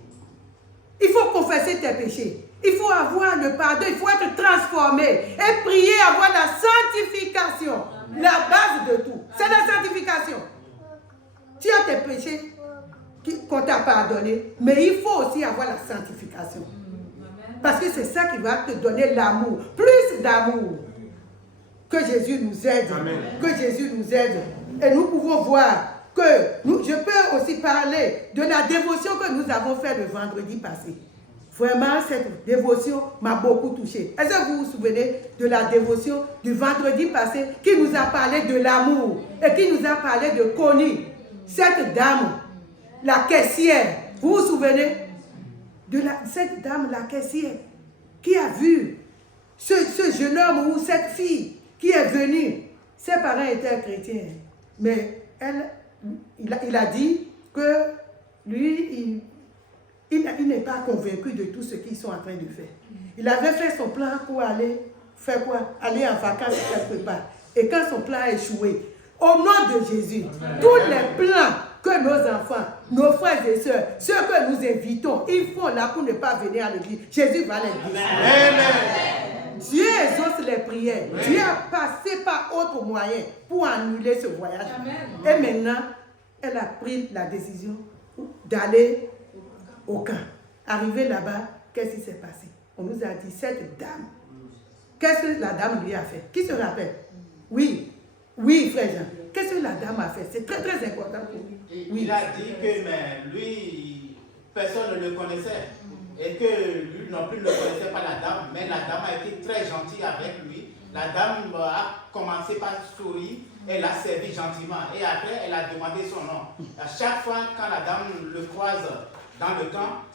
Il faut confesser tes péchés. Il faut avoir le pardon, il faut être transformé et prier, avoir la sanctification. La base de tout, c'est la sanctification. Tu as tes péchés qu'on t'a pardonné, mais il faut aussi avoir la sanctification. Parce que c'est ça qui va te donner l'amour, plus d'amour. Que Jésus nous aide. Amen. Que Jésus nous aide. Et nous pouvons voir que je peux aussi parler de la dévotion que nous avons faite le vendredi passé. Vraiment, cette dévotion m'a beaucoup touché. Est-ce que vous vous souvenez de la dévotion du vendredi passé qui nous a parlé de l'amour et qui nous a parlé de Connie, cette dame, la caissière. Vous vous souvenez de cette dame, la caissière, qui a vu ce jeune homme ou cette fille qui est venue. Ses parents étaient chrétiens, mais il a dit que lui, il n'est pas convaincu de tout ce qu'ils sont en train de faire. Il avait fait son plan pour aller faire quoi? Aller en vacances quelque part. Et quand son plan a échoué, au nom de Jésus, tous les plans que nos enfants, nos frères et sœurs, ceux que nous invitons, ils font là pour ne pas venir à l'église, Jésus va les décider. Dieu exauce les prières. Amen. Dieu a passé par autre moyen pour annuler ce voyage. Amen. Et maintenant, elle a pris la décision d'aller au camp. Arrivée là-bas, qu'est-ce qui s'est passé? On nous a dit, cette dame, qu'est-ce que la dame lui a fait? Qui se rappelle? Oui, frère Jean. Qu'est-ce que la dame a fait? C'est très très important pour lui. Oui. Il a dit que mais lui, personne ne le connaissait. Et que lui non plus ne connaissait pas la dame, mais la dame a été très gentille avec lui. La dame a commencé par sourire, elle a servi gentiment et après elle a demandé son nom. À chaque fois quand la dame le croise dans le camp,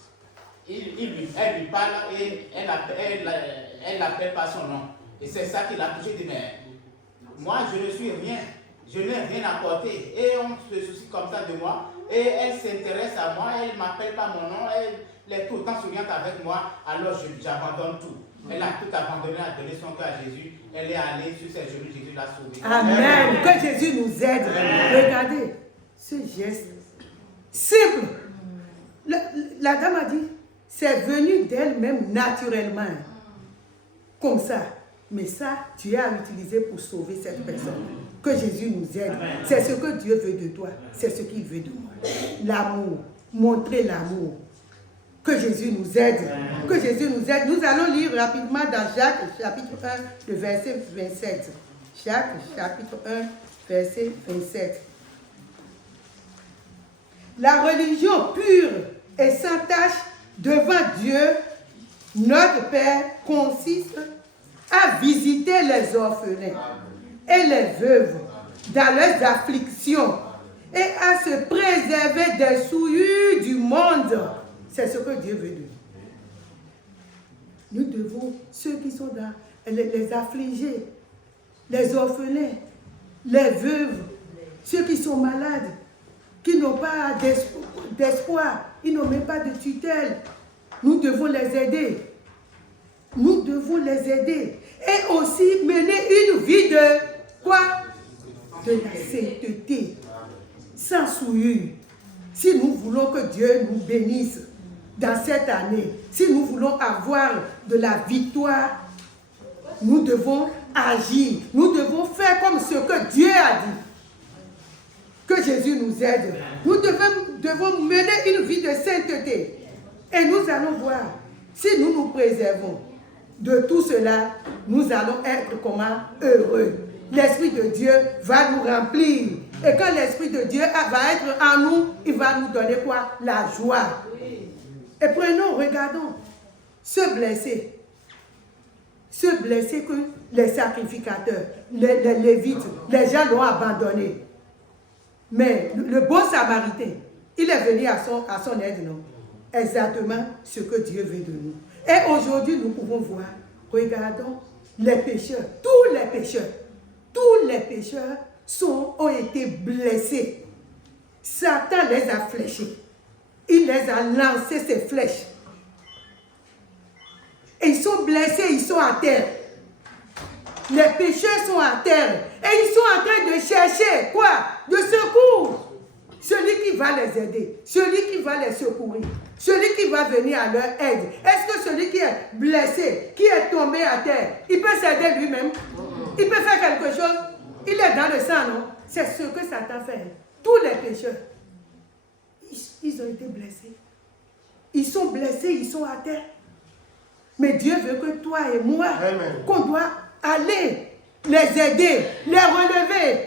elle lui parle et elle l'appelle par son nom. Et c'est ça qui l'a touché, dit mais moi je ne suis rien, je n'ai rien apporté et on se soucie comme ça de moi et elle s'intéresse à moi, elle ne m'appelle pas mon nom, elle est tout le temps souriante avec moi, alors j'abandonne tout. Elle a tout abandonné, a donné son cœur à Jésus. Elle est allée sur ses genoux, Jésus l'a sauvée. Amen. Que Jésus nous aide. Amen. Regardez ce geste simple. La dame a dit, c'est venu d'elle-même naturellement. Comme ça. Mais ça, Dieu a utilisé pour sauver cette personne. Que Jésus nous aide. C'est ce que Dieu veut de toi. C'est ce qu'il veut de moi. L'amour. Montrer l'amour. Que Jésus nous aide. Que Jésus nous aide. Nous allons lire rapidement dans Jacques, chapitre 1, le verset 27. Jacques, chapitre 1, verset 27. La religion pure et sans tache devant Dieu, notre Père, consiste à visiter les orphelins et les veuves dans leurs afflictions et à se préserver des souillures du monde. C'est ce que Dieu veut de nous. Nous devons, ceux qui sont dans les affligés, les orphelins, les veuves, ceux qui sont malades, qui n'ont pas d'espoir, ils n'ont même pas de tutelle, nous devons les aider. Nous devons les aider. Et aussi mener une vie de quoi? De la sainteté, sans souillure. Si nous voulons que Dieu nous bénisse dans cette année, si nous voulons avoir de la victoire, nous devons agir. Nous devons faire comme ce que Dieu a dit. Que Jésus nous aide. Nous devons mener une vie de sainteté. Et nous allons voir, si nous nous préservons de tout cela, nous allons être comment? Heureux. L'Esprit de Dieu va nous remplir. Et quand l'Esprit de Dieu va être en nous, il va nous donner quoi? La joie. Et prenons, regardons, ce blessé que les sacrificateurs, les Lévites, les gens l'ont abandonné. Mais le bon Samaritain, il est venu à son aide, non? Exactement ce que Dieu veut de nous. Et aujourd'hui, nous pouvons voir, regardons les pécheurs, tous les pécheurs. tous les pécheurs ont été blessés. Satan les a fléchés. Il les a lancé ses flèches. Et ils sont blessés, ils sont à terre. Les pécheurs sont à terre. Et ils sont en train de chercher quoi? De secours. Celui qui va les aider, celui qui va les secourir, celui qui va venir à leur aide. Est-ce que celui qui est blessé, qui est tombé à terre, il peut s'aider lui-même? Il peut faire quelque chose? Il est dans le sang, non? C'est ce que Satan fait. Tous les pécheurs, ils ont été blessés. Ils sont blessés, ils sont à terre. Mais Dieu veut que toi et moi, qu'on doit aller les aider, les relever.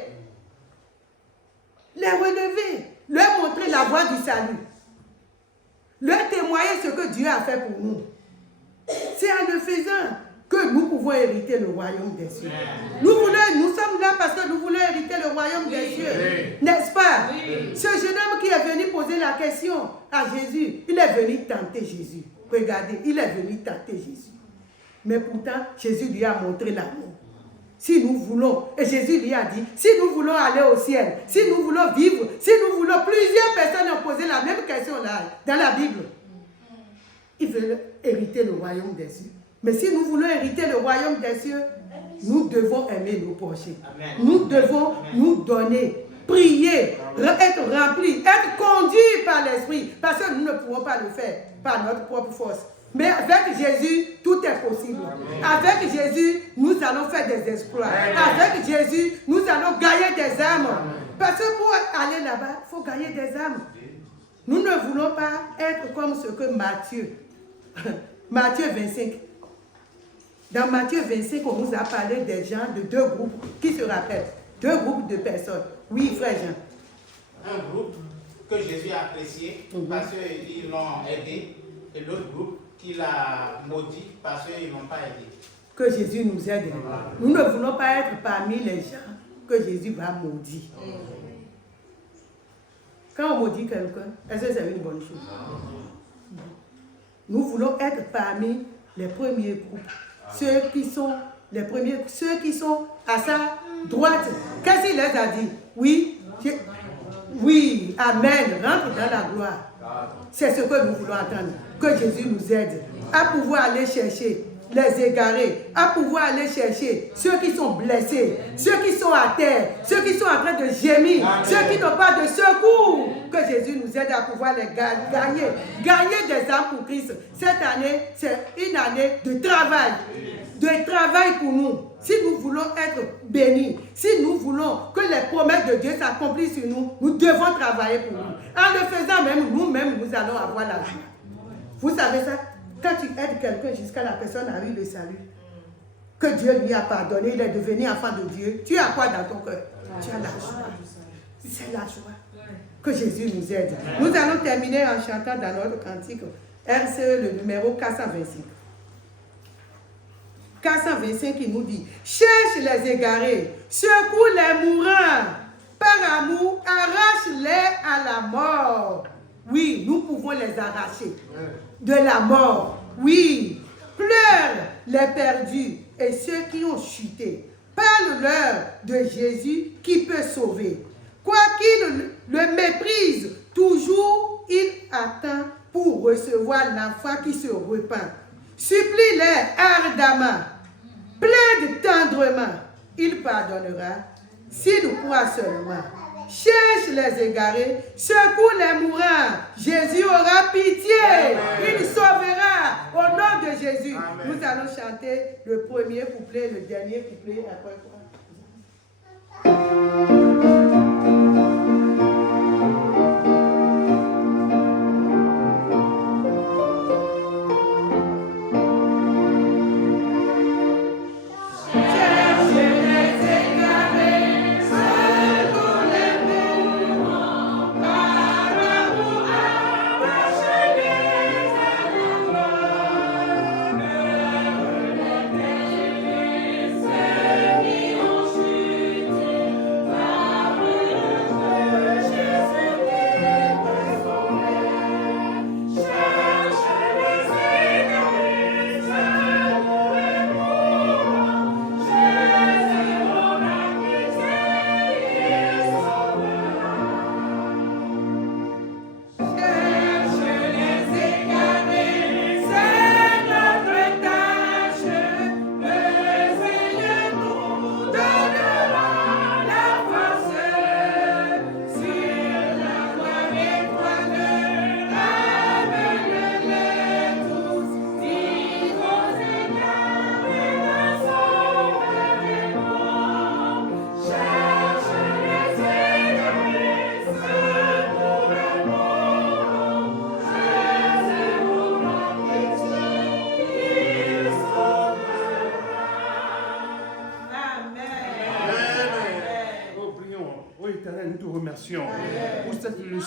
Les relever, leur montrer la voie du salut. Leur témoigner ce que Dieu a fait pour nous. C'est en le faisant que nous pouvons hériter le royaume des cieux. Nous sommes là parce que nous voulons hériter le royaume des cieux. N'est-ce pas? Ce jeune homme qui est venu poser la question à Jésus, il est venu tenter Jésus. Regardez, il est venu tenter Jésus. Mais pourtant, Jésus lui a montré l'amour. Si nous voulons, et Jésus lui a dit, si nous voulons aller au ciel, si nous voulons vivre, si nous voulons, plusieurs personnes ont posé la même question là, dans la Bible. Ils veulent hériter le royaume des cieux. Mais si nous voulons hériter le royaume des cieux, nous devons aimer nos prochains. Nous devons nous donner, prier, être remplis, être conduits par l'Esprit, parce que nous ne pouvons pas le faire par notre propre force. Mais avec Jésus, tout est possible. Avec Jésus, nous allons faire des exploits. Avec Jésus, nous allons gagner des âmes. Parce que pour aller là-bas, il faut gagner des âmes. Nous ne voulons pas être comme ce que Matthieu 25. Dans Matthieu 25, on nous a parlé des gens de deux groupes. Qui se rappellent? Deux groupes de personnes. Oui, frère Jean. Un groupe que Jésus a apprécié parce qu'ils l'ont aidé. Et l'autre groupe qu'il a maudit parce qu'ils n'ont pas aidé. Que Jésus nous aide. Nous ne voulons pas être parmi les gens que Jésus va maudire. Quand on maudit quelqu'un, est-ce que c'est une bonne chose? Nous voulons être parmi les premiers groupes. Ceux qui sont les premiers, ceux qui sont à sa droite. Qu'est-ce qu'il les a dit? Oui, oui, amen, rentre dans la gloire. C'est ce que nous voulons entendre. Que Jésus nous aide à pouvoir aller chercher les égarés, à pouvoir aller chercher ceux qui sont blessés, ceux qui sont à terre, ceux qui sont en train de gémir, ceux qui n'ont pas de secours. Que Jésus nous aide à pouvoir les gagner des âmes pour Christ. Cette année, c'est une année de travail pour nous. Si nous voulons être bénis, si nous voulons que les promesses de Dieu s'accomplissent sur nous, nous devons travailler pour nous. En le faisant même, nous-mêmes, nous allons avoir la joie. Vous savez ça? Quand tu aides quelqu'un jusqu'à la personne arrive le salut, que Dieu lui a pardonné, il est devenu enfant de Dieu, tu as quoi dans ton cœur? Tu as la joie. C'est la joie. Que Jésus nous aide. Nous allons terminer en chantant dans notre cantique RCE, le numéro 425. 425 qui nous dit: cherche les égarés, secoue les mourants, par amour, arrache-les à la mort. Oui, nous pouvons les arracher de la mort. Oui, pleure les perdus et ceux qui ont chuté. Parle-leur de Jésus qui peut sauver. Quoiqu'il le méprise, toujours il attend pour recevoir l'enfant qui se repent. Supplie-les ardemment, plaide tendrement, il pardonnera s'il croit seulement. Cherche les égarés, secoue les mourants, Jésus aura pitié, il sauvera au nom de Jésus. Amen. Nous allons chanter le premier couplet, le dernier couplet après quoi? Ceux qui ont chuté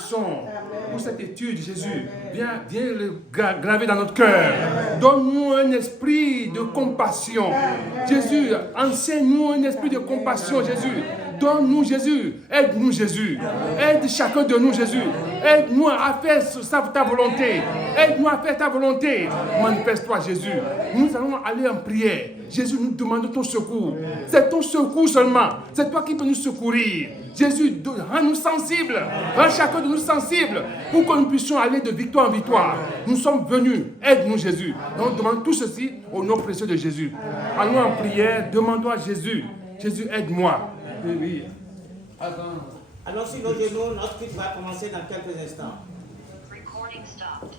leçon, pour cette étude, Jésus. Viens le graver dans notre cœur. Donne-nous un esprit de compassion. Jésus, enseigne-nous un esprit de compassion, Jésus. Donne-nous, Jésus. Aide-nous, Jésus. Aide chacun de nous, Jésus. Aide-nous à faire ta volonté. Aide-nous à faire ta volonté. Manifeste-toi, Jésus. Nous allons aller en prière. Jésus, nous demandons ton secours. C'est ton secours seulement. C'est toi qui peux nous secourir. Jésus, rends-nous sensibles. Rends chacun de nous sensibles pour que nous puissions aller de victoire en victoire. Nous sommes venus. Aide-nous, Jésus. Donc, nous demandons tout ceci au nom précieux de Jésus. Allons en prière. Demandons à Jésus. Jésus, aide-moi. Oui. Alors, sur nos genoux, notre clip va commencer dans quelques instants. Recording stopped.